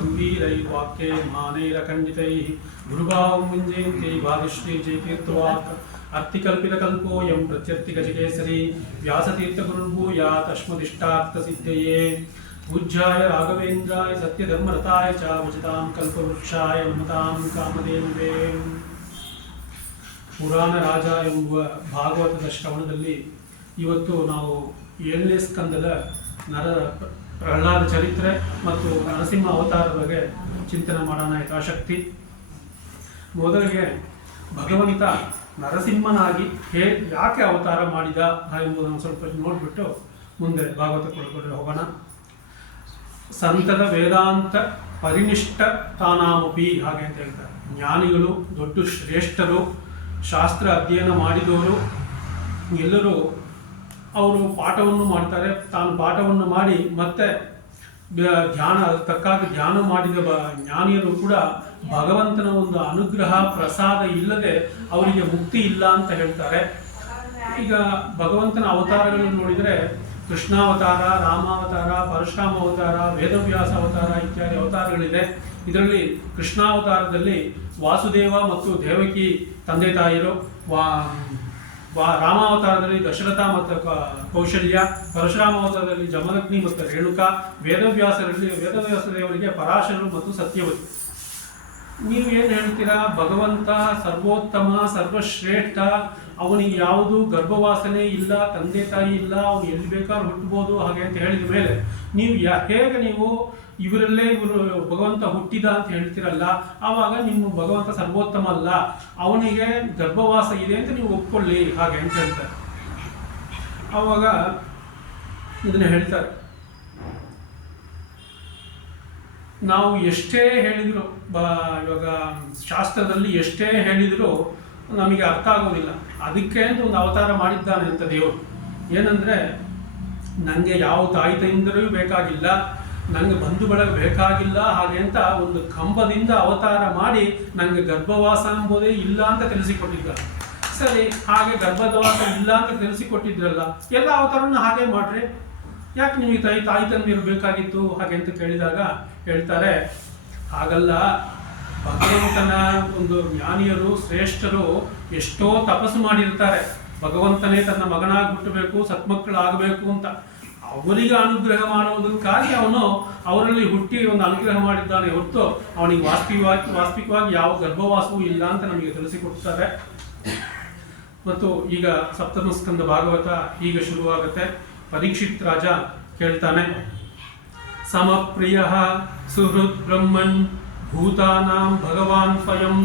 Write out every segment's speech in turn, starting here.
गंभीरैर्वाक्ये मानैरखण्डितैः गुरुभावं मुञ्जयन्ति भागश्री जयतीर्थवाक् अर्थिकल्पितकल्पोऽयं प्रत्यर्थिगजकेसरी व्यासतीर्थगुरुर्भूयात् अस्मदिष्टार्थसिद्धये पूज्याय राघवेन्द्राय सत्यधर्मरताय च भजतां कल्पवृक्षाय नमतां कामधेनुवे। ಪುರಾಣ ರಾಜ ಎಂಬ ಭಾಗವತದ ಶ್ರವಣದಲ್ಲಿ ಇವತ್ತು ನಾವು 7ನೇ ಸ್ಕಂದದ ಪ್ರಹ್ಲಾದ ಚರಿತ್ರೆ ಮತ್ತು ನರಸಿಂಹ ಅವತಾರದ ಬಗ್ಗೆ ಚಿಂತನೆ ಮಾಡೋಣ ಯಥಾಶಕ್ತಿ. ಮೊದಲಿಗೆ ಭಗವಂತ ನರಸಿಂಹನಾಗಿ ಯಾಕೆ ಅವತಾರ ಮಾಡಿದ ಎಂಬುದನ್ನು ಸ್ವಲ್ಪ ನೋಡಿಬಿಟ್ಟು ಮುಂದೆ ಭಾಗವತಕ್ಕೆ ಹೋಗೋಣ. ಸಂತದ ವೇದಾಂತ ಪರಿನಿಷ್ಠ ತಾನಾಮಪಿ ಹಾಗೆ ಅಂತ ಹೇಳ್ತಾರೆ. ಜ್ಞಾನಿಗಳು, ದೊಡ್ಡ ಶ್ರೇಷ್ಠರು, ಶಾಸ್ತ್ರ ಅಧ್ಯಯನ ಮಾಡಿದವರು ಎಲ್ಲರೂ ಅವರು ಪಾಠವನ್ನು ಮಾಡ್ತಾರೆ. ತಾನು ಪಾಠವನ್ನು ಮಾಡಿ ಮತ್ತೆ ತಕ್ಕಾಗಿ ಧ್ಯಾನ ಮಾಡಿದ ಜ್ಞಾನಿಯರು ಕೂಡ ಭಗವಂತನ ಒಂದು ಅನುಗ್ರಹ ಪ್ರಸಾದ ಇಲ್ಲದೆ ಅವರಿಗೆ ಮುಕ್ತಿ ಇಲ್ಲ ಅಂತ ಹೇಳ್ತಾರೆ. ಈಗ ಭಗವಂತನ ಅವತಾರಗಳನ್ನು ನೋಡಿದರೆ ಕೃಷ್ಣಾವತಾರ, ರಾಮಾವತಾರ, ಪರಶುರಾಮ ಅವತಾರ, ವೇದವ್ಯಾಸ ಅವತಾರ ಇತ್ಯಾದಿ ಅವತಾರಗಳಿದೆ. ಇದರಲ್ಲಿ ಕೃಷ್ಣಾವತಾರದಲ್ಲಿ ವಾಸುದೇವ ಮತ್ತು ದೇವಕಿ ತಂದೆ ತಾಯಿರು, ರಾಮಾವತಾರದಲ್ಲಿ ದಶರಥ ಮತ್ತು ಕೌಶಲ್ಯ, ಪರಶುರಾಮ ಅವತಾರದಲ್ಲಿ ಜಮದಗ್ನಿ ಮತ್ತು ರೇಣುಕಾ, ವೇದವ್ಯಾಸ ದೇವರಿಗೆ ಪರಾಶರರು ಮತ್ತು ಸತ್ಯವತಿ. ನೀವು ಏನು ಹೇಳ್ತೀರಾ? ಭಗವಂತ ಸರ್ವೋತ್ತಮ, ಸರ್ವಶ್ರೇಷ್ಠ, ಅವನಿಗೆ ಯಾವುದು ಗರ್ಭವಾಸನೆ ಇಲ್ಲ, ತಂದೆ ತಾಯಿ ಇಲ್ಲ, ಅವನು ಎಲ್ಲಿ ಬೇಕಾದ್ರೂ ಹುಟ್ಟಬಹುದು ಹಾಗೆ ಅಂತ ಹೇಳಿದ ಮೇಲೆ ನೀವು ಹೇಗೆ ನೀವು ಇವರಲ್ಲೇ ಭಗವಂತ ಹುಟ್ಟಿದ ಅಂತ ಹೇಳ್ತಿರಲ್ಲ, ಆವಾಗ ನಿಮ್ಮ ಭಗವಂತ ಸರ್ವೋತ್ತಮ ಅಲ್ಲ, ಅವನಿಗೆ ಗರ್ಭವಾಸ ಇದೆ ಅಂತ ನೀವು ಒಪ್ಕೊಳ್ಳಿ ಹಾಗೆ ಅಂತ ಹೇಳ್ತಾರೆ. ಆವಾಗ ಇದನ್ನ ಹೇಳ್ತಾರೆ, ನಾವು ಎಷ್ಟೇ ಹೇಳಿದ್ರು ಇವಾಗ ಶಾಸ್ತ್ರದಲ್ಲಿ ಎಷ್ಟೇ ಹೇಳಿದ್ರು ನಮಗೆ ಅರ್ಥ ಆಗೋದಿಲ್ಲ. ಅದಕ್ಕೆ ಅಂತ ಒಂದು ಅವತಾರ ಮಾಡಿದ್ದಾನೆ ಅಂತ ದೇವರು. ಏನಂದರೆ, ನನಗೆ ಯಾವ ತಾಯಿ ತಂದೆಯೂ ಬೇಕಾಗಿಲ್ಲ, ನನಗೆ ಬಂಧು ಬಳಗ ಬೇಕಾಗಿಲ್ಲ ಹಾಗೆ ಅಂತ ಒಂದು ಕಂಬದಿಂದ ಅವತಾರ ಮಾಡಿ ನನಗೆ ಗರ್ಭವಾಸ ಎಂಬುದೇ ಇಲ್ಲ ಅಂತ ತಿಳಿಸಿಕೊಟ್ಟಿದ್ದಾರೆ. ಸರಿ, ಹಾಗೆ ಗರ್ಭವಾಸ ಇಲ್ಲ ಅಂತ ತಿಳಿಸಿಕೊಟ್ಟಿದ್ರಲ್ಲ, ಎಲ್ಲ ಅವತಾರನ ಹಾಗೆ ಮಾಡ್ರಿ, ಯಾಕೆ ನಿಮಗೆ ತಾಯಿ ತಂದೆಯರು ಬೇಕಾಗಿತ್ತು ಹಾಗೆ ಅಂತ ಕೇಳಿದಾಗ ಹೇಳ್ತಾರೆ, ಹಾಗಲ್ಲ, ಭಗವಂತನ ಒಂದು ಜ್ಞಾನಿಯರು ಶ್ರೇಷ್ಠರು ಎಷ್ಟೋ ತಪಸ್ಸು ಮಾಡಿರ್ತಾರೆ. ಭಗವಂತನೇ ತನ್ನ ಮಗನಾಗಿ ಹುಟ್ಟಬೇಕು, ಸತ್ಮಕ್ಕಳಾಗಬೇಕು ಅಂತ ಅವರಿಗೆ ಅನುಗ್ರಹ ಮಾಡುವುದಕ್ಕಾಗಿ ಅವನು ಅವರಲ್ಲಿ ಹುಟ್ಟಿ ಒಂದು ಅನುಗ್ರಹ ಮಾಡಿದ್ದಾನೆ ಹೊರತು ಅವನಿಗೆ ವಾಸ್ತವಿಕವಾಗಿ ಯಾವ ಗರ್ಭವಾಸವೂ ಇಲ್ಲ ಅಂತ ನಮಗೆ ತಿಳಿಸಿಕೊಡ್ತಾರೆ. ಮತ್ತು ಈಗ ಸಪ್ತಮ ಸ್ಕಂದ ಭಾಗವತ ಈಗ ಶುರುವಾಗುತ್ತೆ. ಪರೀಕ್ಷಿತ್ ರಾಜ ಕೇಳ್ತಾನೆ, ಸಮಪ್ರಿಯ ಸುಹೃದ್ ಬ್ರಹ್ಮನ್ ಭೂತಾನಾಂ ಭಗವಾನ್ ಸ್ವಯಂ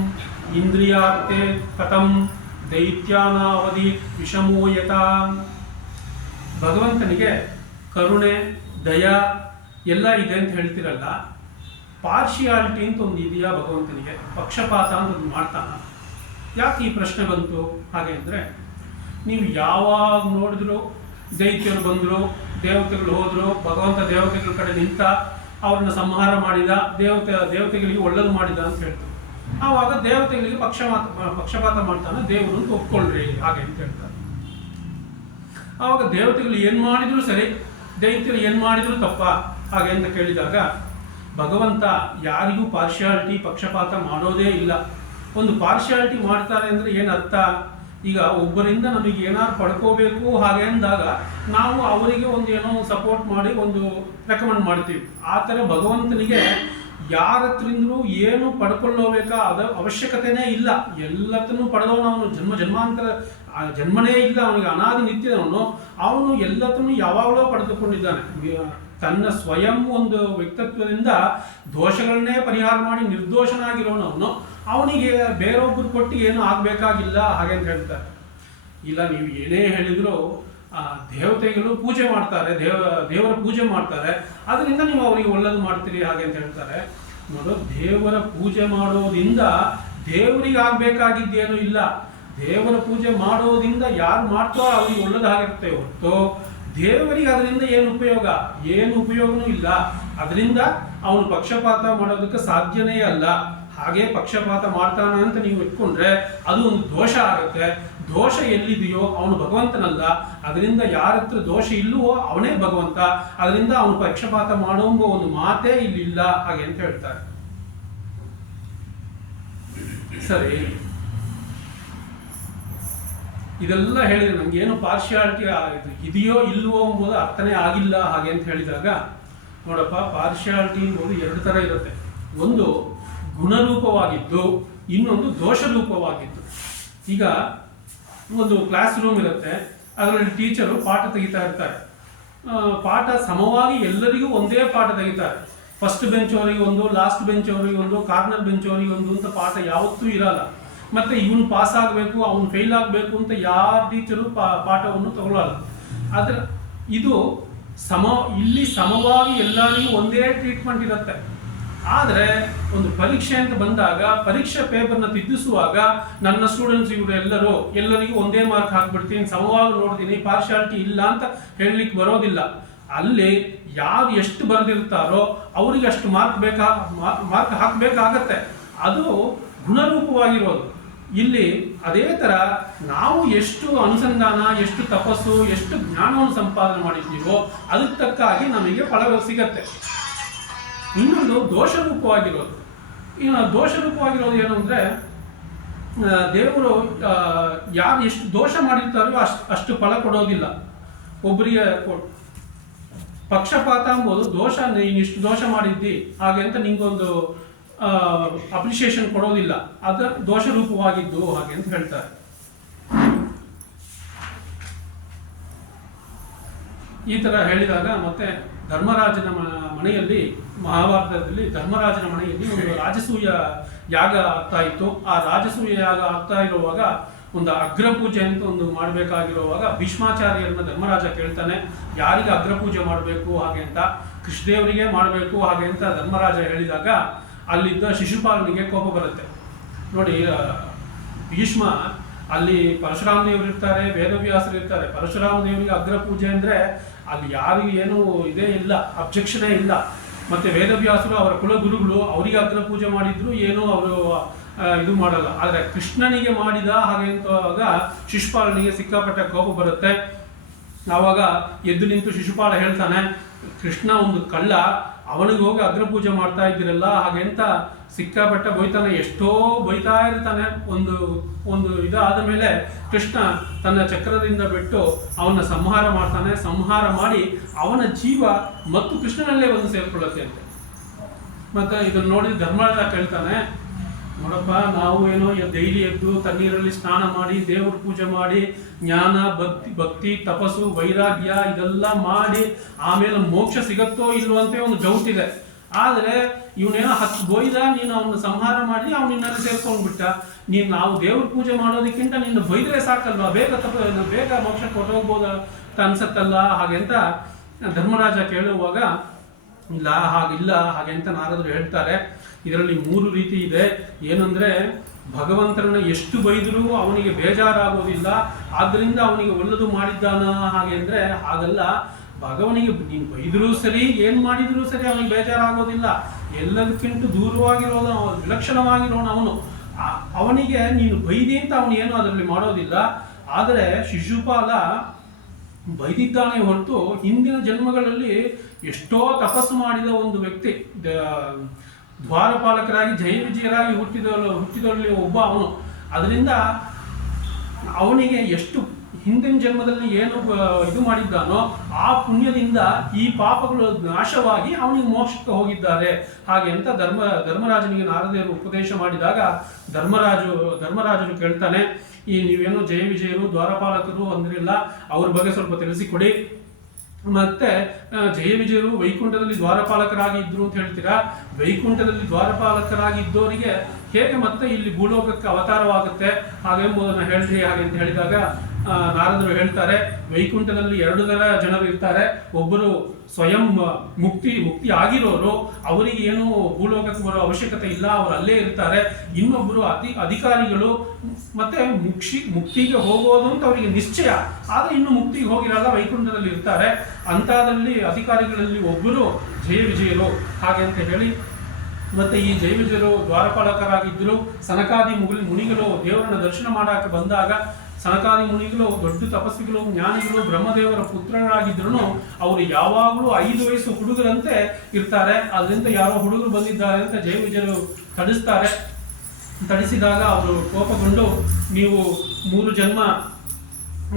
ಇಂದ್ರಿಯಾರ್ಥೆ ಕಥಂ ದೈತ್ಯಾನಾವಧಿ ವಿಷಮೋಯತ. ಭಗವಂತನಿಗೆ ಕರುಣೆ, ದಯ ಎಲ್ಲ ಇದೆ ಅಂತ ಹೇಳ್ತಿರಲ್ಲ, ಪಾರ್ಶಿಯಾಲಿಟಿ ಅಂತ ಒಂದು ಇದೆಯಾ ಭಗವಂತನಿಗೆ? ಪಕ್ಷಪಾತ ಅಂತ ಒಂದು ಮಾಡ್ತಾನ? ಯಾಕೆ ಈ ಪ್ರಶ್ನೆ ಬಂತು ಹಾಗೆ ಅಂದರೆ, ನೀವು ಯಾವಾಗ ನೋಡಿದ್ರು ದೈತ್ಯರು ಬಂದರು, ದೇವತೆಗಳು ಹೋದರು, ಭಗವಂತ ದೇವತೆಗಳ ಕಡೆ ನಿಂತ ಅವ್ರನ್ನ ಸಂಹಾರ ಮಾಡಿದ, ದೇವತೆಗಳಿಗೆ ಒಳ್ಳೇದು ಮಾಡಿದ ಅಂತ ಹೇಳ್ತಾರೆ. ಆವಾಗ ದೇವತೆಗಳಿಗೆ ಪಕ್ಷಪಾತ ಮಾಡ್ತಾನೆ ದೇವರು ಅಂತ ಒಪ್ಕೊಳ್ರಿ ಹಾಗೆ ಅಂತ ಹೇಳ್ತಾರೆ. ಆವಾಗ ದೇವತೆಗಳು ಏನು ಮಾಡಿದ್ರು ಸರಿ, ದೈತ್ಯರು ಏನು ಮಾಡಿದ್ರು ತಪ್ಪ ಹಾಗೆ ಅಂತ ಕೇಳಿದಾಗ ಭಗವಂತ ಯಾರಿಗೂ ಪಾರ್ಶಿಯಾಲಿಟಿ ಪಕ್ಷಪಾತ ಮಾಡೋದೇ ಇಲ್ಲ. ಒಂದು ಪಾರ್ಶಿಯಾಲಿಟಿ ಮಾಡ್ತಾರೆ ಅಂದರೆ ಏನು ಅರ್ಥ? ಈಗ ಒಬ್ಬರಿಂದ ನಮಗೆ ಏನಾದ್ರು ಪಡ್ಕೋಬೇಕು ಹಾಗೆ ಅಂದಾಗ ನಾವು ಅವರಿಗೆ ಒಂದು ಏನೋ ಸಪೋರ್ಟ್ ಮಾಡಿ ಒಂದು ರೆಕಮೆಂಡ್ ಮಾಡ್ತೀವಿ. ಆ ಥರ ಭಗವಂತನಿಗೆ ಯಾರ ಹತ್ರಿಂದಲೂ ಏನು ಪಡ್ಕೊಳ್ಳೋಬೇಕಾ ಅದ ಅವಶ್ಯಕತೆನೇ ಇಲ್ಲ. ಎಲ್ಲತನ್ನೂ ಪಡೆದವನು ಅವನು, ಜನ್ಮಾಂತರ ಜನ್ಮನೇ ಇಲ್ಲ ಅವನಿಗೆ, ಅನಾದಿ ನಿತ್ಯದವನು. ಅವನು ಎಲ್ಲತನ್ನೂ ಯಾವಾಗಲೂ ಪಡೆದುಕೊಂಡಿದ್ದಾನೆ. ತನ್ನ ಸ್ವಯಂ ಒಂದು ವ್ಯಕ್ತಿತ್ವದಿಂದ ದೋಷಗಳನ್ನೇ ಪರಿಹಾರ ಮಾಡಿ ನಿರ್ದೋಷನಾಗಿರೋನವನು. ಅವನಿಗೆ ಬೇರೊಬ್ಬರು ಕೊಟ್ಟು ಏನು ಆಗಬೇಕಾಗಿಲ್ಲ ಹಾಗೆ ಅಂತ ಹೇಳ್ತಾರೆ. ಇಲ್ಲ, ನೀವು ಏನೇ ಹೇಳಿದ್ರು ದೇವತೆಗಳು ಪೂಜೆ ಮಾಡ್ತಾರೆ, ದೇವರ ಪೂಜೆ ಮಾಡ್ತಾರೆ, ಅದರಿಂದ ನೀವು ಅವರಿಗೆ ಒಳ್ಳೇದು ಮಾಡ್ತೀರಿ ಹಾಗೆ ಅಂತ ಹೇಳ್ತಾರೆ. ನೋಡು, ದೇವರ ಪೂಜೆ ಮಾಡೋದ್ರಿಂದ ದೇವರಿಗೆ ಆಗಬೇಕಾಗಿದ್ದೇನೂ ಇಲ್ಲ. ದೇವರ ಪೂಜೆ ಮಾಡೋದ್ರಿಂದ ಯಾರು ಮಾಡ್ತಾರೋ ಅವ್ರಿಗೆ ಒಳ್ಳೇದಾಗಿರುತ್ತೆ ಹೊರತು ದೇವರಿಗೆ ಅದರಿಂದ ಏನು ಉಪಯೋಗನೂ ಇಲ್ಲ. ಅದರಿಂದ ಅವನು ಪಕ್ಷಪಾತ ಮಾಡೋದಕ್ಕೆ ಸಾಧ್ಯನೇ ಅಲ್ಲ. ಹಾಗೆ ಪಕ್ಷಪಾತ ಮಾಡ್ತಾನೆ ಅಂತ ನೀವು ಇಟ್ಕೊಂಡ್ರೆ ಅದು ಒಂದು ದೋಷ ಆಗುತ್ತೆ. ದೋಷ ಎಲ್ಲಿದೆಯೋ ಅವನು ಭಗವಂತನಲ್ಲ, ಅದರಿಂದ ಯಾರ ಹತ್ರ ದೋಷ ಇಲ್ಲವೋ ಅವನೇ ಭಗವಂತ, ಅದರಿಂದ ಅವನು ಪಕ್ಷಪಾತ ಮಾಡೋಂಬ ಒಂದು ಮಾತೇ ಇಲ್ಲಿಲ್ಲ ಹಾಗೆ ಅಂತ ಹೇಳ್ತಾರೆ. ಸರಿ, ಇದೆಲ್ಲ ಹೇಳಿದ್ರೆ ನನಗೇನು ಪಾರ್ಶಿಯಾಲಿಟಿ ಇದೆಯೋ ಇಲ್ವೋ ಎಂಬುದು ಅರ್ಥನೇ ಆಗಿಲ್ಲ ಹಾಗೆ ಅಂತ ಹೇಳಿದಾಗ, ನೋಡಪ್ಪ, ಪಾರ್ಶಿಯಾಲಿಟಿ ಎಂಬುದು ಎರಡು ಥರ ಇರುತ್ತೆ. ಒಂದು ಗುಣರೂಪವಾಗಿದ್ದು, ಇನ್ನೊಂದು ದೋಷರೂಪವಾಗಿದ್ದು. ಈಗ ಒಂದು ಕ್ಲಾಸ್ ರೂಮ್ ಇರುತ್ತೆ, ಅದರಲ್ಲಿ ಟೀಚರು ಪಾಠ ತೆಗಿತಾ ಇರ್ತಾರೆ. ಪಾಠ ಸಮವಾಗಿ ಎಲ್ಲರಿಗೂ ಒಂದೇ ಪಾಠ ತೆಗಿತಾರೆ. ಫಸ್ಟ್ ಬೆಂಚ್ ಅವರಿಗೆ ಒಂದು, ಲಾಸ್ಟ್ ಬೆಂಚ್ ಅವರಿಗೆ ಒಂದು, ಕಾರ್ನರ್ ಬೆಂಚ್ ಅವರಿಗೆ ಒಂದು ಅಂತ ಪಾಠ ಯಾವತ್ತೂ ಇರಲ್ಲ. ಮತ್ತು ಇವನು ಪಾಸ್ ಆಗಬೇಕು, ಅವನು ಫೇಲ್ ಆಗಬೇಕು ಅಂತ ಯಾರ ಟೀಚರು ಪಾಠವನ್ನು ತಗೊಳ್ಳಲ್ಲ. ಆದರೆ ಇದು ಇಲ್ಲಿ ಸಮವಾಗಿ ಎಲ್ಲರಿಗೂ ಒಂದೇ ಟ್ರೀಟ್ಮೆಂಟ್ ಇರುತ್ತೆ. ಆದರೆ ಒಂದು ಪರೀಕ್ಷೆ ಅಂತ ಬಂದಾಗ ಪರೀಕ್ಷೆ ಪೇಪರ್ನ ತಿದ್ದಿಸುವಾಗ ನನ್ನ ಸ್ಟೂಡೆಂಟ್ಸ್ ಇವರು ಎಲ್ಲರಿಗೂ ಒಂದೇ ಮಾರ್ಕ್ ಹಾಕ್ಬಿಡ್ತೀನಿ, ಸಮವಾಗಿ ನೋಡ್ತೀನಿ, ಪಾರ್ಶಾಲಿಟಿ ಇಲ್ಲ ಅಂತ ಹೇಳಲಿಕ್ಕೆ ಬರೋದಿಲ್ಲ. ಅಲ್ಲಿ ಯಾರು ಎಷ್ಟು ಬರೆದಿರ್ತಾರೋ ಅವರಿಗೆ ಅಷ್ಟು ಮಾರ್ಕ್ ಹಾಕಬೇಕಾಗತ್ತೆ. ಅದು ಗುಣರೂಪವಾಗಿರೋದು. ಇಲ್ಲಿ ಅದೇ ಥರ ನಾವು ಎಷ್ಟು ಅನುಸಂಧಾನ, ಎಷ್ಟು ತಪಸ್ಸು, ಎಷ್ಟು ಜ್ಞಾನವನ್ನು ಸಂಪಾದನೆ ಮಾಡಿದ್ದೀವೋ ಅದಕ್ಕೆ ತಕ್ಕ ಹಾಗೆ ನಮಗೆ ಫಲ ಸಿಗತ್ತೆ. ಇನ್ನೊಂದು ದೋಷರೂಪವಾಗಿರೋದು. ದೋಷರೂಪವಾಗಿರೋದು ಏನು ಅಂದರೆ, ದೇವರು ಯಾರು ಎಷ್ಟು ದೋಷ ಮಾಡಿರ್ತಾರೋ ಅಷ್ಟು ಫಲ ಕೊಡೋದಿಲ್ಲ. ಒಬ್ಬರಿಗೆ ಪಕ್ಷಪಾತ ಎಂಬುದು ದೋಷ, ನೀನು ಇಷ್ಟು ದೋಷ ಮಾಡಿದ್ದಿ ಹಾಗೆ ಅಂತ ನಿಂಗೊಂದು ಅಪ್ರಿಷಿಯೇಷನ್ ಕೊಡೋದಿಲ್ಲ. ಅದು ದೋಷರೂಪವಾಗಿದ್ದು ಹಾಗೆ ಅಂತ ಹೇಳ್ತಾರೆ. ಈ ಥರ ಹೇಳಿದಾಗ ಮತ್ತೆ ಧರ್ಮರಾಜನ ಮನೆಯಲ್ಲಿ, ಮಹಾಭಾರತದಲ್ಲಿ ಧರ್ಮರಾಜನ ಮನೆಯಲ್ಲಿ ಒಂದು ರಾಜಸೂಯ ಯಾಗ ಆಗ್ತಾ ಇತ್ತು. ಆ ರಾಜಸೂಯ ಯಾಗ ಆಗ್ತಾ ಇರುವಾಗ ಒಂದು ಅಗ್ರಪೂಜೆ ಅಂತ ಒಂದು ಮಾಡಬೇಕಾಗಿರುವಾಗ ಭೀಷ್ಮಾಚಾರ್ಯರನ್ನ ಧರ್ಮರಾಜ ಕೇಳ್ತಾನೆ, ಯಾರಿಗೆ ಅಗ್ರಪೂಜೆ ಮಾಡಬೇಕು ಹಾಗೆ ಅಂತ. ಕೃಷ್ಣದೇವರಿಗೆ ಮಾಡಬೇಕು ಹಾಗೆ ಅಂತ ಧರ್ಮರಾಜ ಹೇಳಿದಾಗ ಅಲ್ಲಿದ್ದ ಶಿಶುಪಾಲನಿಗೆ ಕೋಪ ಬರುತ್ತೆ. ನೋಡಿ, ಭೀಷ್ಮ ಅಲ್ಲಿ ಪರಶುರಾಮ ದೇವರು ಇರ್ತಾರೆ, ವೇದವ್ಯಾಸರು ಇರ್ತಾರೆ. ಪರಶುರಾಮ ದೇವರಿಗೆ ಅಗ್ರಪೂಜೆ ಅಂದರೆ ಅಲ್ಲಿ ಯಾರಿಗೂ ಏನೂ ಇದೇ ಇಲ್ಲ, ಅಬ್ಜೆಕ್ಷನೇ ಇಲ್ಲ. ಮತ್ತು ವೇದವ್ಯಾಸರು ಅವರ ಕುಲಗುರುಗಳು, ಅವರಿಗೆ ಅಗ್ರಪೂಜೆ ಮಾಡಿದ್ರು ಏನೂ ಅವರು ಇದು ಮಾಡಲ್ಲ. ಆದರೆ ಕೃಷ್ಣನಿಗೆ ಮಾಡಿದ ಹಾಗೆ ಅಂತಾಗ ಶಿಶುಪಾಲನಿಗೆ ಸಿಕ್ಕಾಪಟ್ಟೆ ಕೋಪ ಬರುತ್ತೆ. ಆವಾಗ ಎದ್ದು ನಿಂತು ಶಿಶುಪಾಲ ಹೇಳ್ತಾನೆ, ಕೃಷ್ಣ ಒಂದು ಕಳ್ಳ, ಅವನಿಗೆ ಹೋಗಿ ಅಗ್ರಪೂಜೆ ಮಾಡ್ತಾ ಇದ್ದೀರಲ್ಲ ಹಾಗೆ ಅಂತ ಸಿಕ್ಕಾಪಟ್ಟೆ ಬೈತಾನೆ. ಎಷ್ಟೋ ಬೈತಾ ಇರ್ತಾನೆ. ಒಂದು ಇದಾದ ಮೇಲೆ ಕೃಷ್ಣ ತನ್ನ ಚಕ್ರದಿಂದ ಬಿಟ್ಟು ಅವನ ಸಂಹಾರ ಮಾಡ್ತಾನೆ. ಸಂಹಾರ ಮಾಡಿ ಅವನ ಜೀವ ಮತ್ತು ಕೃಷ್ಣನಲ್ಲೇ ಒಂದು ಸೇರ್ಕೊಳ್ಳುತ್ತೆ ಅಂತೆ. ಮತ್ತು ಇದನ್ನು ನೋಡಿ ಧರ್ಮರಾಜ ಕೇಳ್ತಾನೆ, ನೋಡಪ್ಪ, ನಾವು ಏನೋ ಡೈಲಿ ಎದ್ದು ತಣ್ಣೀರಲ್ಲಿ ಸ್ನಾನ ಮಾಡಿ, ದೇವ್ರ ಪೂಜೆ ಮಾಡಿ, ಜ್ಞಾನ, ಭಕ್ತಿ, ತಪಸ್ಸು, ವೈರಾಗ್ಯ ಇದೆಲ್ಲ ಮಾಡಿ ಆಮೇಲೆ ಮೋಕ್ಷ ಸಿಗತ್ತೋ ಇಲ್ವೋ ಅಂತ ಒಂದು ಡೌಟ್ ಇದೆ. ಆದರೆ ಇವನೇನೋ 10 ಬೈದ, ನೀನು ಅವನ್ನ ಸಂಹಾರ ಮಾಡಿ ಅವನಿನ್ನಲ್ಲಿ ಸೇರ್ಕೊಂಡ್ಬಿಟ್ಟ. ನಾವು ದೇವ್ರ ಪೂಜೆ ಮಾಡೋದಕ್ಕಿಂತ ನಿನ್ನ ಬೈದ್ರೆ ಸಾಕಲ್ವಾ, ಬೇಗ ಮೋಕ್ಷಕ್ಕೆ ಹೊರಟೋಗ್ಬೋದು ಅಂತ ಅನ್ಸತ್ತಲ್ಲ ಹಾಗೆ ಅಂತ ಧರ್ಮರಾಜ ಕೇಳುವಾಗ, ಇಲ್ಲ ಹಾಗಿಲ್ಲ ಹಾಗೆ ಅಂತ ನಾರದರು ಹೇಳ್ತಾರೆ. ಇದರಲ್ಲಿ 3 ರೀತಿ ಇದೆ. ಏನಂದರೆ, ಭಗವಂತರನ್ನ ಎಷ್ಟು ಬೈದರೂ ಅವನಿಗೆ ಬೇಜಾರಾಗೋದಿಲ್ಲ, ಆದ್ದರಿಂದ ಅವನಿಗೆ ಒಳ್ಳೆದು ಮಾಡಿದ್ದಾನ ಹಾಗೆ ಅಂದರೆ ಹಾಗಲ್ಲ. ಭಗವನಿಗೆ ನೀನು ಬೈದರೂ ಸರಿ, ಏನು ಮಾಡಿದರೂ ಸರಿ ಅವನಿಗೆ ಬೇಜಾರಾಗೋದಿಲ್ಲ. ಎಲ್ಲದಕ್ಕಿಂತ ದೂರವಾಗಿರೋನು, ವಿಲಕ್ಷಣವಾಗಿರೋನು ಅವನು. ಅವನಿಗೆ ನೀನು ಬೈದಿ ಅಂತ ಅವನೇನು ಅದರಲ್ಲಿ ಮಾಡೋದಿಲ್ಲ. ಆದರೆ ಶಿಶುಪಾಲ ಬೈದಿದ್ದಾನೆ ಹೊರತು ಹಿಂದಿನ ಜನ್ಮಗಳಲ್ಲಿ ಎಷ್ಟೋ ತಪಸ್ಸು ಮಾಡಿದ ಒಂದು ವ್ಯಕ್ತಿ, ದ್ವಾರಪಾಲಕರಾಗಿ ಜಯ ವಿಜಯರಾಗಿ ಹುಟ್ಟಿದಲ್ಲಿ ಒಬ್ಬ ಅವನು. ಅದರಿಂದ ಅವನಿಗೆ ಎಷ್ಟು ಹಿಂದಿನ ಜನ್ಮದಲ್ಲಿ ಏನು ಇದು ಮಾಡಿದ್ದಾನೋ ಆ ಪುಣ್ಯದಿಂದ ಈ ಪಾಪಗಳು ನಾಶವಾಗಿ ಅವನಿಗೆ ಮೋಕ್ಷಕ್ಕೆ ಹೋಗಿದ್ದಾರೆ ಹಾಗೆ ಅಂತ ಧರ್ಮರಾಜನಿಗೆ ನಾರದೇವರು ಉಪದೇಶ ಮಾಡಿದಾಗ ಧರ್ಮರಾಜನು ಕೇಳ್ತಾನೆ, ಈ ನೀವೇನು ಜಯ ವಿಜಯರು ದ್ವಾರಪಾಲಕರು ಅಂದ್ರಿಲ್ಲ, ಅವ್ರ ಬಗ್ಗೆ ಸ್ವಲ್ಪ ತಿಳಿಸಿಕೊಡಿ. ಮತ್ತೆ ಜಯ ವಿಜಯರು ವೈಕುಂಠದಲ್ಲಿ ದ್ವಾರಪಾಲಕರಾಗಿ ಇದ್ರು ಅಂತ ಹೇಳ್ತೀರಾ, ವೈಕುಂಠದಲ್ಲಿ ದ್ವಾರಪಾಲಕರಾಗಿ ಇದ್ದವರಿಗೆ ಹೇಗೆ ಮತ್ತೆ ಇಲ್ಲಿ ಭೂಲೋಕಕ್ಕೆ ಅವತಾರವಾಗುತ್ತೆ ಹಾಗೆಂಬುದನ್ನು ಹೇಳ್ರಿ ಹಾಗೆ ಅಂತ ಹೇಳಿದಾಗ ನಾರದರು ಹೇಳ್ತಾರೆ, ವೈಕುಂಠದಲ್ಲಿ 2 ಥರ ಜನರು ಇರ್ತಾರೆ. ಒಬ್ಬರು ಸ್ವಯಂ ಮುಕ್ತಿ ಆಗಿರೋರು, ಅವರಿಗೆ ಏನು ಭೂಲೋಕಕ್ಕೆ ಬರೋ ಅವಶ್ಯಕತೆ ಇಲ್ಲ, ಅವರು ಅಲ್ಲೇ ಇರ್ತಾರೆ. ಇನ್ನೊಬ್ಬರು ಅಧಿಕಾರಿಗಳು, ಮತ್ತೆ ಮುಕ್ತಿಗೆ ಹೋಗೋದು ಅಂತ ಅವರಿಗೆ ನಿಶ್ಚಯ, ಆದರೆ ಇನ್ನು ಮುಕ್ತಿಗೆ ಹೋಗಿರಲ್ಲ, ವೈಕುಂಠದಲ್ಲಿ ಇರ್ತಾರೆ. ಅಂಥದ್ರಲ್ಲಿ ಅಧಿಕಾರಿಗಳಲ್ಲಿ ಒಬ್ಬರು ಜಯ ವಿಜಯರು ಹಾಗೆ ಅಂತ ಹೇಳಿ. ಮತ್ತೆ ಈ ಜಯ ವಿಜಯರು ದ್ವಾರಪಾಲಕರಾಗಿದ್ದರು. ಸನಕಾದಿ ಮುನಿಗಳು ದೇವರನ್ನ ದರ್ಶನ ಮಾಡಕ್ಕೆ ಬಂದಾಗ ಸನಕಾದಿ ಮುನಿಗಳು ದೊಡ್ಡ ತಪಸ್ವಿಗಳು, ಜ್ಞಾನಿಗಳು, ಬ್ರಹ್ಮದೇವರ ಪುತ್ರರಾಗಿದ್ರು ಅವರು ಯಾವಾಗಲೂ 5 ವಯಸ್ಸು ಹುಡುಗರಂತೆ ಇರ್ತಾರೆ. ಅದರಿಂದ ಯಾರೋ ಹುಡುಗರು ಬಂದಿದ್ದಾರೆ ಅಂತ ಜಯ ವಿಜಯರು ತಡಿಸ್ತಾರೆ. ತಡಿಸಿದಾಗ ಅವರು ಕೋಪಗೊಂಡು ನೀವು 3 ಜನ್ಮ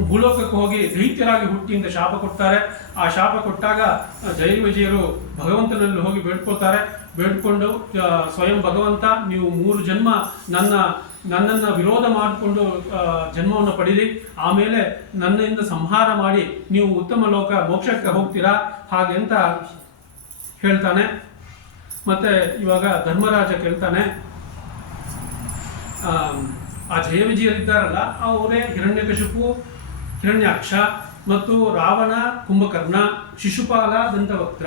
ಭೂಲೋಕಕ್ಕೆ ಹೋಗಿ ದೈತ್ಯರಾಗಿ ಹುಟ್ಟಿ ಅಂತ ಶಾಪ ಕೊಡ್ತಾರೆ. ಆ ಶಾಪ ಕೊಟ್ಟಾಗ ಜಯ ವಿಜಯರು ಭಗವಂತನಲ್ಲಿ ಹೋಗಿ ಬೇಡ್ಕೊಳ್ತಾರೆ. ಬೇಡ್ಕೊಂಡು ಸ್ವಯಂ ಭಗವಂತ ನೀವು 3 ಜನ್ಮ ನನ್ನನ್ನು ವಿರೋಧ ಮಾಡಿಕೊಂಡು ಜನ್ಮವನ್ನು ಪಡೀರಿ, ಆಮೇಲೆ ನನ್ನಿಂದ ಸಂಹಾರ ಮಾಡಿ ನೀವು ಉತ್ತಮ ಲೋಕ ಮೋಕ್ಷಕ್ಕೆ ಹೋಗ್ತೀರಾ ಹಾಗೆ ಅಂತ ಹೇಳ್ತಾನೆ. ಮತ್ತೆ ಇವಾಗ ಧರ್ಮರಾಜ ಕೇಳ್ತಾನೆ, ಆ ಜಯ ವಿಜಯರಿದ್ದಾರಲ್ಲ ಅವರೇ ಹಿರಣ್ಯಕಶಿಪು, ಹಿರಣ್ಯಾಕ್ಷ ಮತ್ತು ರಾವಣ, ಕುಂಭಕರ್ಣ, ಶಿಶುಪಾಲ, ದಂತವಕ್ತ್ರ.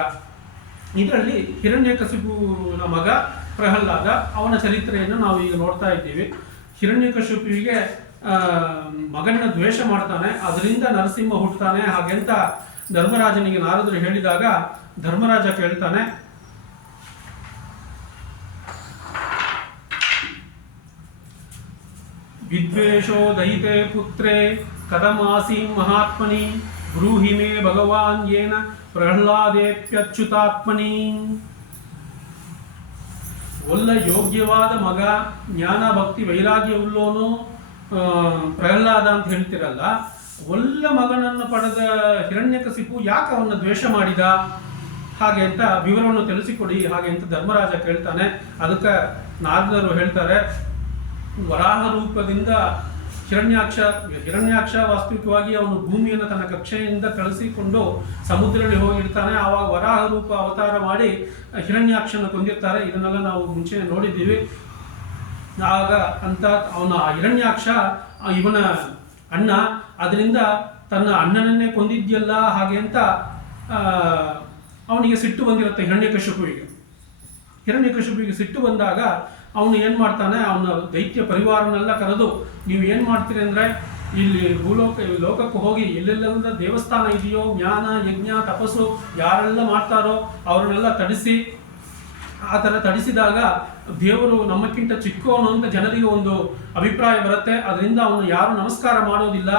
ಇದರಲ್ಲಿ ಹಿರಣ್ಯಕಶಿಪುವಿನ ಮಗ ಪ್ರಹ್ಲಾದ, ಅವನ ಚರಿತ್ರೆಯನ್ನು ನಾವು ಈಗ ನೋಡ್ತಾ ಇದ್ದೀವಿ. ಹಿರಣ್ಯಕಶಿಪುವಿಗೆ ಮಗನ ದ್ವೇಷ ಮಾಡ್ತಾನೆ, ಅದರಿಂದ ನರಸಿಂಹ ಹುಟ್ಟುತ್ತಾನೆ ಹಾಗೆಂತ ಧರ್ಮರಾಜನಿಗೆ ನಾರದರು ಹೇಳಿದಾಗ ಧರ್ಮರಾಜ ಕೇಳ್ತಾನೆ, ವಿದ್ವೇಷೋ ದಯಿತೆ ಪುತ್ರೇ ಕದಮಾಸೀಂ ಮಹಾತ್ಮನಿ ಬ್ರೂಹಿ ಮೇ ಭಗವಾನ್ ಯೇನ ಪ್ರಹ್ಲಾದೇಪ್ಯಚ್ಯುತಾತ್ಮನಿ. ಒಳ್ಳ ಯೋಗ್ಯವಾದ ಮಗ, ಜ್ಞಾನ ಭಕ್ತಿ ವೈರಾಗ್ಯವುಳ್ಳೋನು ಪ್ರಹ್ಲಾದ ಅಂತ ಹೇಳ್ತಿರಲ್ಲ, ಒಳ್ಳೆ ಮಗನನ್ನು ಪಡೆದ ಹಿರಣ್ಯಕಶಿಪು ಯಾಕೆ ಅವನ್ನ ದ್ವೇಷ ಮಾಡಿದ ಹಾಗೆ ಅಂತ ವಿವರವನ್ನು ತಿಳಿಸಿಕೊಡಿ ಹಾಗೆ ಅಂತ ಧರ್ಮರಾಜ ಕೇಳ್ತಾನೆ. ಅದಕ್ಕೆ ನಾರದರು ಹೇಳ್ತಾರೆ, ವರಾಹ ರೂಪದಿಂದ ಹಿರಣ್ಯಾಕ್ಷ ವಾಸ್ತವಿಕವಾಗಿ ಅವನು ಭೂಮಿಯನ್ನು ತನ್ನ ಕಕ್ಷೆಯಿಂದ ಕಳಿಸಿಕೊಂಡು ಸಮುದ್ರದಲ್ಲಿ ಹೋಗಿರ್ತಾನೆ. ಆವಾಗ ವರಾಹ ರೂಪ ಅವತಾರ ಮಾಡಿ ಹಿರಣ್ಯಾಕ್ಷನ ಕೊಂದಿರ್ತಾರೆ. ಇದನ್ನೆಲ್ಲ ನಾವು ಮುಂಚೆ ನೋಡಿದ್ದೀವಿ. ಆಗ ಅಂತ ಅವನ ಹಿರಣ್ಯಾಕ್ಷ ಇವನ ಅಣ್ಣ, ಅದರಿಂದ ತನ್ನ ಅಣ್ಣನನ್ನೇ ಕೊಂದಿದ್ಯಲ್ಲ ಹಾಗೆ ಅಂತ ಅವನಿಗೆ ಸಿಟ್ಟು ಬಂದಿರುತ್ತೆ ಹಿರಣ್ಯಕಶಿಪುವಿಗೆ ಸಿಟ್ಟು ಬಂದಾಗ ಅವನು ಏನು ಮಾಡ್ತಾನೆ, ಅವನ ದೈತ್ಯ ಪರಿವಾರನೆಲ್ಲ ಕರೆದು ನೀವು ಏನು ಮಾಡ್ತೀರಿ ಅಂದರೆ ಇಲ್ಲಿ ಲೋಕಕ್ಕೆ ಹೋಗಿ ಎಲ್ಲೆಲ್ಲ ದೇವಸ್ಥಾನ ಇದೆಯೋ, ಜ್ಞಾನ ಯಜ್ಞ ತಪಸ್ಸು ಯಾರೆಲ್ಲ ಮಾಡ್ತಾರೋ ಅವ್ರನ್ನೆಲ್ಲ ತಡಿಸಿ. ಆ ಥರ ತಡಿಸಿದಾಗ ದೇವರು ನಮ್ಮಕ್ಕಿಂತ ಚಿಕ್ಕವನು ಅಂತ ಜನರಿಗೆ ಒಂದು ಅಭಿಪ್ರಾಯ ಬರುತ್ತೆ. ಅದರಿಂದ ಅವನು ಯಾರು ನಮಸ್ಕಾರ ಮಾಡೋದಿಲ್ಲ.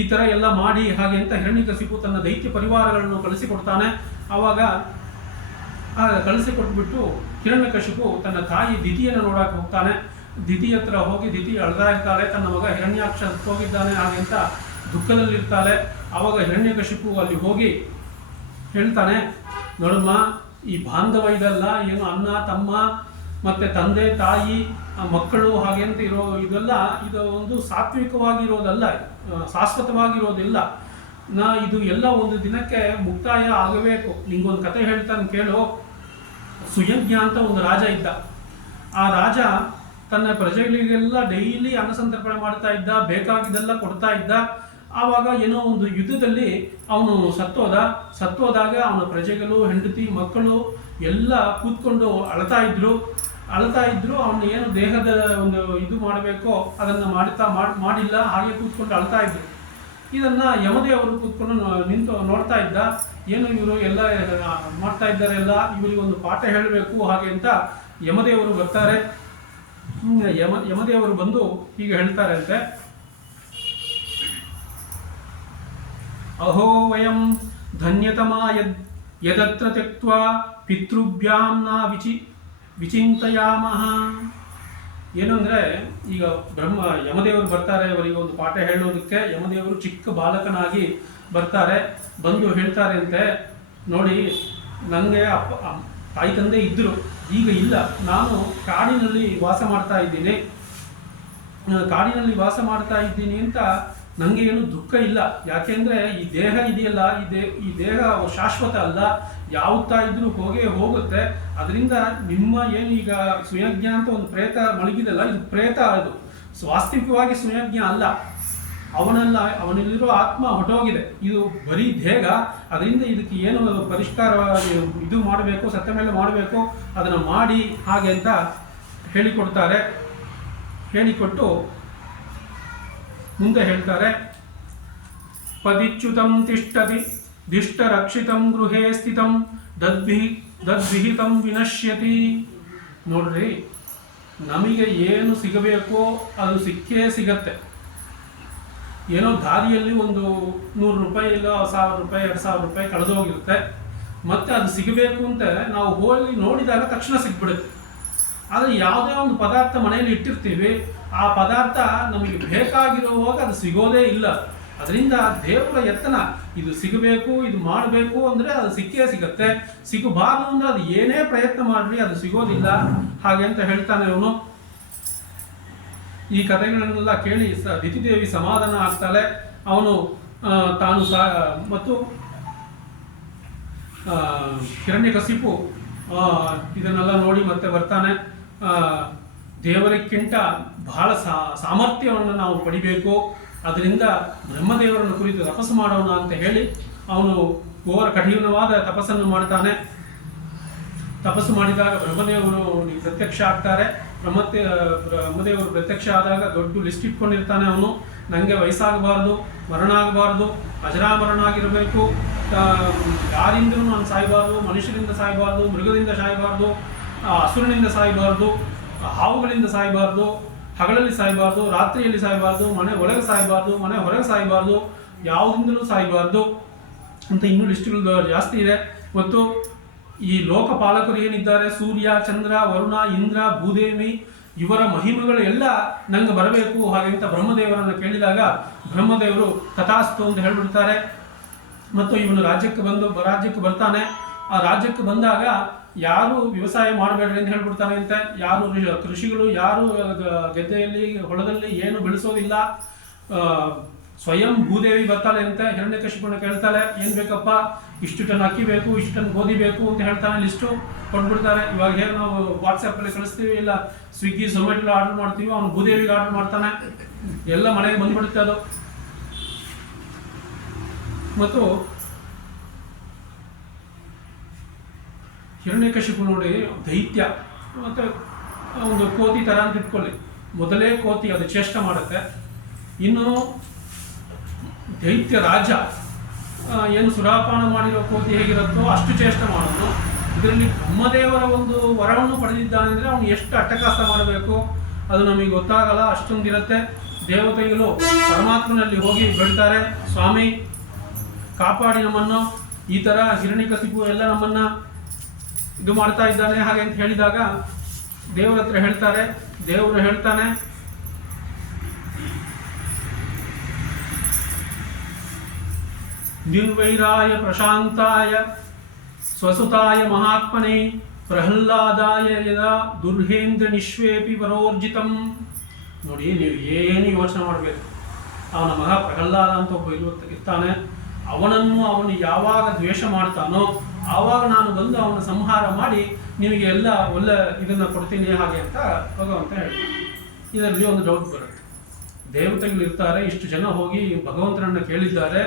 ಈ ಥರ ಎಲ್ಲ ಮಾಡಿ ಹಾಗೆ ಅಂತ ಹಿರಣ್ಯಕಶಿಪು ತನ್ನ ದೈತ್ಯ ಪರಿವಾರಗಳನ್ನು ಕಳಿಸಿಕೊಡ್ತಾನೆ. ಆವಾಗ ಕಳಿಸಿಕೊಟ್ಬಿಟ್ಟು ಹಿರಣ್ಯಕಶಿಪು ತನ್ನ ತಾಯಿ ದಿತಿಯನ್ನು ನೋಡಕ್ಕೆ ಹೋಗ್ತಾನೆ. ದಿತಿ ಹತ್ರ ಹೋಗಿ ದಿತಿ ಅಳ್ತಾ ಇರ್ತಾಳೆ, ತನ್ನ ಮಗ ಹಿರಣ್ಯಾಕ್ಷ ಹೋಗಿದ್ದಾನೆ ಹಾಗೆ ಅಂತ ದುಃಖದಲ್ಲಿರ್ತಾಳೆ. ಆವಾಗ ಹಿರಣ್ಯಕಶಿಪು ಅಲ್ಲಿ ಹೋಗಿ ಹೇಳ್ತಾನೆ, ನೋಡಮ್ಮ, ಈ ಬಾಂಧವ ಇದಲ್ಲ, ಏನು ಅಣ್ಣ ತಮ್ಮ ಮತ್ತು ತಂದೆ ತಾಯಿ ಮಕ್ಕಳು ಹಾಗೆ ಅಂತ ಇದು ಒಂದು ಸಾತ್ವಿಕವಾಗಿರೋದಲ್ಲ, ಶಾಶ್ವತವಾಗಿರೋದಿಲ್ಲ. ಇದು ಎಲ್ಲ ಒಂದು ದಿನಕ್ಕೆ ಮುಕ್ತಾಯ ಆಗಬೇಕು. ನಿಂಗೊಂದು ಕತೆ ಹೇಳ್ತಾನೆ ಕೇಳು. ಸುಯಜ್ಞ ಅಂತ ಒಂದು ರಾಜ ಇದ್ದ. ಆ ರಾಜ ತನ್ನ ಪ್ರಜೆಗಳಿಗೆಲ್ಲ ಡೈಲಿ ಅನ್ನಸಂತರ್ಪಣೆ ಮಾಡ್ತಾ ಇದ್ದ, ಬೇಕಾಗಿದ್ದೆಲ್ಲ ಕೊಡ್ತಾ ಇದ್ದ. ಆವಾಗ ಏನೋ ಒಂದು ಯುದ್ಧದಲ್ಲಿ ಅವನು ಸತ್ತೋದಾಗ ಅವನ ಪ್ರಜೆಗಳು, ಹೆಂಡತಿ, ಮಕ್ಕಳು ಎಲ್ಲ ಕೂತ್ಕೊಂಡು ಅಳ್ತಾ ಇದ್ರು. ಅವನು ಏನು ದೇಹದ ಒಂದು ಇದು ಮಾಡಬೇಕೋ ಅದನ್ನು ಮಾಡಿಲ್ಲ, ಹಾಗೆ ಕೂತ್ಕೊಂಡು ಅಳ್ತಾ ಇದ್ರು. ಇದನ್ನ ಯಮದೇವರು ಕೂತ್ಕೊಂಡು ನಿಂತು ನೋಡ್ತಾ ಇದ್ದ. ಏನು ಇವರು ಎಲ್ಲ ಮಾಡ್ತಾ ಇದ್ದಾರೆ, ಎಲ್ಲ ಇವರಿಗೆ ಒಂದು ಪಾಠ ಹೇಳಬೇಕು ಹಾಗೆ ಅಂತ ಯಮದೇವರು ಬರ್ತಾರೆ. ಯಮದೇವರು ಬಂದು ಹೀಗೆ ಹೇಳ್ತಾರೆ ಅಂತೆ, ಅಹೋ ವಯಂ ಧನ್ಯತಮಾ ಯದತ್ರ ತ್ಯಕ್ತ್ವಾ ಪಿತೃಭ್ಯಾಂ ನ ವಿಚಿಂತಯಾಮಃ. ಏನು ಅಂದರೆ, ಈಗ ಯಮದೇವರು ಬರ್ತಾರೆ ಅವರಿಗೆ ಒಂದು ಪಾಠ ಹೇಳೋದಕ್ಕೆ. ಯಮದೇವರು ಚಿಕ್ಕ ಬಾಲಕನಾಗಿ ಬರ್ತಾರೆ. ಬಂದು ಹೇಳ್ತಾರೆ ಅಂತೆ, ನೋಡಿ, ನನಗೆ ತಾಯಿ ತಂದೆ ಇದ್ದರು, ಈಗ ಇಲ್ಲ. ನಾನು ಕಾಡಿನಲ್ಲಿ ವಾಸ ಮಾಡ್ತಾ ಇದ್ದೀನಿ ಅಂತ ನನಗೆ ಏನು ದುಃಖ ಇಲ್ಲ. ಯಾಕೆಂದರೆ ಈ ದೇಹ ಇದೆಯಲ್ಲ, ಈ ದೇಹ ಶಾಶ್ವತ ಅಲ್ಲ, ಯಾವತ್ತಾ ಇದ್ರೂ ಹೋಗುತ್ತೆ. ಅದರಿಂದ ನಿಮ್ಮ ಏನು ಈಗ ಸುಯಜ್ಞ ಅಂತ ಒಂದು ಪ್ರೇತ ಮಲಗಿದಲ್ಲ, ಇದು ಪ್ರೇತ, ಅದು ವಾಸ್ತವಿಕವಾಗಿ ಸುಯಜ್ಞ ಅಲ್ಲ. ಅವನಲ್ಲಿರೋ ಆತ್ಮ ಹೊಟ್ಟೋಗಿದೆ, ಇದು ಬರೀ ದೇಹ. ಅದರಿಂದ ಇದಕ್ಕೆ ಏನು ಪರಿಷ್ಕಾರವಾಗಿ ಇದು ಮಾಡಬೇಕು, ಸತ್ತ ಮೇಲೆ ಮಾಡಬೇಕು, ಅದನ್ನು ಮಾಡಿ ಹಾಗೆ ಅಂತ ಹೇಳಿಕೊಡ್ತಾರೆ. ಹೇಳಿಕೊಟ್ಟು ಮುಂದೆ ಹೇಳ್ತಾರೆ, ಪದಿಚ್ಯುತಂ ತಿಷ್ಠತಿ ದಿಷ್ಟರಕ್ಷಿತಂ ಗೃಹೇ ಸ್ಥಿತಂ ದದ್ವಿಹಿತಂ ವಿನಶ್ಯತಿ. ನೋಡ್ರಿ, ನಮಗೆ ಏನು ಸಿಗಬೇಕೋ ಅದು ಸಿಕ್ಕೇ ಸಿಗತ್ತೆ. ಏನೋ ದಾರಿಯಲ್ಲಿ ಒಂದು 100 ರೂಪಾಯಿ ಇಲ್ಲ 1000 ರೂಪಾಯಿ 2000 ರೂಪಾಯಿ ಕಳೆದೋಗಿರುತ್ತೆ, ಮತ್ತೆ ಅದು ಸಿಗಬೇಕು ಅಂತ ನಾವು ಹೋಗಿ ನೋಡಿದಾಗ ತಕ್ಷಣ ಸಿಗ್ಬಿಡುತ್ತೆ. ಆದರೆ ಯಾವುದೇ ಒಂದು ಪದಾರ್ಥ ಮನೆಯಲ್ಲಿ ಇಟ್ಟಿರ್ತೀವಿ, ಆ ಪದಾರ್ಥ ನಮಗೆ ಬೇಕಾಗಿರುವಾಗ ಅದು ಸಿಗೋದೇ ಇಲ್ಲ. ಅದರಿಂದ ದೇವರ ಯತ್ನ, ಇದು ಸಿಗಬೇಕು, ಇದು ಮಾಡಬೇಕು ಅಂದರೆ ಅದು ಸಿಕ್ಕೇ ಸಿಗತ್ತೆ. ಸಿಗಬಾರ್ದು ಅಂದರೆ ಅದು ಏನೇ ಪ್ರಯತ್ನ ಮಾಡ್ರಿ ಅದು ಸಿಗೋದಿಲ್ಲ. ಹಾಗೆ ಅಂತ ಹೇಳ್ತಾನೆ ಅವನು. ಈ ಕಥೆಗಳನ್ನೆಲ್ಲ ಕೇಳಿ ದಿತಿದೇವಿ ಸಮಾಧಾನ ಆಗ್ತಾಳೆ. ಅವನು ತಾನು ಮತ್ತು ಹಿರಣ್ಯಕಶಿಪು ಇದನ್ನೆಲ್ಲ ನೋಡಿ ಮತ್ತೆ ಬರ್ತಾನೆ. ದೇವರಕ್ಕಿಂತ ಬಹಳ ಸಾಮರ್ಥ್ಯವನ್ನು ನಾವು ಪಡಿಬೇಕು, ಅದರಿಂದ ಬ್ರಹ್ಮದೇವರನ್ನು ಕುರಿತು ತಪಸ್ಸು ಮಾಡೋಣ ಅಂತ ಹೇಳಿ ಅವನು ಘೋರ ಕಠಿಣವಾದ ತಪಸ್ಸನ್ನು ಮಾಡ್ತಾನೆ. ತಪಸ್ಸು ಮಾಡಿದಾಗ ಬ್ರಹ್ಮದೇವರು ಪ್ರತ್ಯಕ್ಷ ಆಗ್ತಾರೆ. ಬ್ರಹ್ಮದೇವರು ಪ್ರತ್ಯಕ್ಷ ಆದಾಗ ದೊಡ್ಡ ಲಿಸ್ಟ್ ಇಟ್ಕೊಂಡಿರ್ತಾನೆ ಅವನು. ನನಗೆ ವಯಸ್ಸಾಗಬಾರ್ದು, ಮರಣ ಆಗಬಾರ್ದು, ಅಜರಾಮರನಾಗಿರಬೇಕು, ಯಾರಿಂದಲೂ ನಾನು ಸಾಯಬಾರ್ದು, ಮನುಷ್ಯರಿಂದ ಸಾಯಬಾರ್ದು, ಮೃಗದಿಂದ ಸಾಯಬಾರ್ದು, ಹಸುರಿನಿಂದ ಸಾಯಬಾರ್ದು, ಹಾವುಗಳಿಂದ ಸಾಯಬಾರ್ದು, ಹಗಲಲ್ಲಿ ಸಾಯಬಾರ್ದು, ರಾತ್ರಿಯಲ್ಲಿ ಸಾಯಬಾರ್ದು, ಮನೆ ಒಳಗೆ ಸಾಯಬಾರ್ದು, ಮನೆ ಹೊರಗೆ ಸಾಯಬಾರ್ದು, ಯಾವುದಿಂದಲೂ ಸಾಯಬಾರ್ದು ಅಂತ ಇನ್ನೂ ಲಿಸ್ಟ್ಗಳು ಜಾಸ್ತಿ ಇದೆ. ಮತ್ತು ಈ ಲೋಕಪಾಲಕರು ಏನಿದ್ದಾರೆ, ಸೂರ್ಯ, ಚಂದ್ರ, ವರುಣ, ಇಂದ್ರ, ಭೂದೇವಿ, ಇವರ ಮಹಿಮೆಗಳು ಎಲ್ಲ ನಂಗೆ ಬರಬೇಕು ಹಾಗೆಂತ ಬ್ರಹ್ಮದೇವರನ್ನು ಕೇಳಿದಾಗ ಬ್ರಹ್ಮದೇವರು ತಥಾಸ್ತು ಅಂತ ಹೇಳ್ಬಿಡ್ತಾರೆ. ಮತ್ತು ಇವನು ರಾಜ್ಯಕ್ಕೆ ಬರ್ತಾನೆ. ಆ ರಾಜ್ಯಕ್ಕೆ ಬಂದಾಗ ಯಾರು ವ್ಯವಸಾಯ ಮಾಡಬೇಡ್ರಿ ಅಂತ ಹೇಳ್ಬಿಡ್ತಾನೆ ಅಂತೆ. ಯಾರು ಕೃಷಿಗಳು ಯಾರು ಗದ್ದೆಯಲ್ಲಿ ಹೊಲದಲ್ಲಿ ಏನು ಬೆಳೆಸೋದಿಲ್ಲ. ಸ್ವಯಂ ಭೂದೇವಿ ಬರ್ತಾಳೆ ಅಂತ ಹಿರಣ್ಯಕಶಿಪುನ ಕೇಳ್ತಾಳೆ, ಏನು ಬೇಕಪ್ಪ, ಇಷ್ಟು ಟನ್ ಅಕ್ಕಿ ಬೇಕು, ಇಷ್ಟು ಟನ್ ಗೋಧಿ ಬೇಕು ಅಂತ ಹೇಳ್ತಾನೆ. ಲಿಸ್ಟು ಕೊಟ್ಬಿಡ್ತಾರೆ. ಇವಾಗ ಹೇಗೆ ನಾವು ವಾಟ್ಸಪ್ಪಲ್ಲಿ ಕಳಿಸ್ತೀವಿ, ಇಲ್ಲ ಸ್ವಿಗ್ಗಿ ಝೊಮ್ಯಾಟೊ ಆರ್ಡರ್ ಮಾಡ್ತೀವಿ, ಅವನು ಭೂದೇವಿಗೆ ಆರ್ಡರ್ ಮಾಡ್ತಾನೆ, ಎಲ್ಲ ಮನೆಗೆ ಬಂದ್ಬಿಡುತ್ತೆ ಅದು. ಮತ್ತು ಹಿರಣ್ಯಕಶಿಪು ನೋಡಿ ದೈತ್ಯ, ಮತ್ತು ಒಂದು ಕೋತಿ ಥರ ಅಂತ ಇಟ್ಕೊಳ್ಳಿ. ಮೊದಲೇ ಕೋತಿ ಅದು ಚೇಷ್ಟ ಮಾಡುತ್ತೆ. ಇನ್ನು ದೈತ್ಯ ರಾಜ ಏನು ಸುರಾಪಾನ ಮಾಡಿರೋ ಕೋತಿ ಹೇಗಿರುತ್ತೋ ಅಷ್ಟು ಚೇಷ್ಟ ಮಾಡೋದು. ಇದರಲ್ಲಿ ಬ್ರಹ್ಮದೇವರ ಒಂದು ವರವನ್ನು ಪಡೆದಿದ್ದಾನೆ ಅಂದರೆ ಅವನು ಎಷ್ಟು ಅಟ್ಟಕಾಸ ಮಾಡಬೇಕು ಅದು ನಮಗೆ ಗೊತ್ತಾಗಲ್ಲ, ಅಷ್ಟೊಂದಿರುತ್ತೆ. ದೇವತೆಗಳು ಪರಮಾತ್ಮನಲ್ಲಿ ಹೋಗಿ ಬೇಡ್ತಾರೆ, ಸ್ವಾಮಿ ಕಾಪಾಡಿ ನಮ್ಮನ್ನು, ಈ ಥರ ಹಿರಣ್ಯಕಶಿಪು ಎಲ್ಲ ನಮ್ಮನ್ನ ಇದು ಮಾಡ್ತಾ ಇದ್ದಾನೆ ಹಾಗೆ ಅಂತ ಹೇಳಿದಾಗ ದೇವರ ಹತ್ರ ಹೇಳ್ತಾರೆ. ದೇವರು ಹೇಳ್ತಾನೆ, ನಿರ್ವೈರಾಯ ಪ್ರಶಾಂತಾಯ ಸ್ವಸುತಾಯ ಮಹಾತ್ಮನೆ ಪ್ರಹ್ಲಾದಾಯ ಯದಾ ದುರ್ಹೇಂದ್ರ ನಿಶ್ವೇಪಿ ವರೋರ್ಜಿತಂ. ನೋಡಿ, ನೀವು ಏನು ಯೋಚನೆ ಮಾಡಬೇಕು. ಅವನ ಮಗ ಪ್ರಹ್ಲಾದ ಅಂತ ಒಬ್ಬ ಇರ್ತಾನೆ. ಅವನು ಯಾವಾಗ ದ್ವೇಷ ಮಾಡ್ತಾನೋ ಆವಾಗ ನಾನು ಬಂದು ಅವನ ಸಂಹಾರ ಮಾಡಿ ನಿಮಗೆ ಎಲ್ಲ ಒಳ್ಳೆ ಇದನ್ನು ಕೊಡ್ತೀನಿ ಹಾಗೆ ಅಂತ ಭಗವಂತ ಹೇಳ್ತಾನೆ. ಇದರಲ್ಲಿ ಒಂದು ಡೌಟ್ ಬರುತ್ತೆ. ದೇವತೆಗಳು ಇರ್ತಾರೆ, ಇಷ್ಟು ಜನ ಹೋಗಿ ಭಗವಂತನನ್ನು ಕೇಳಿದ್ದಾರೆ,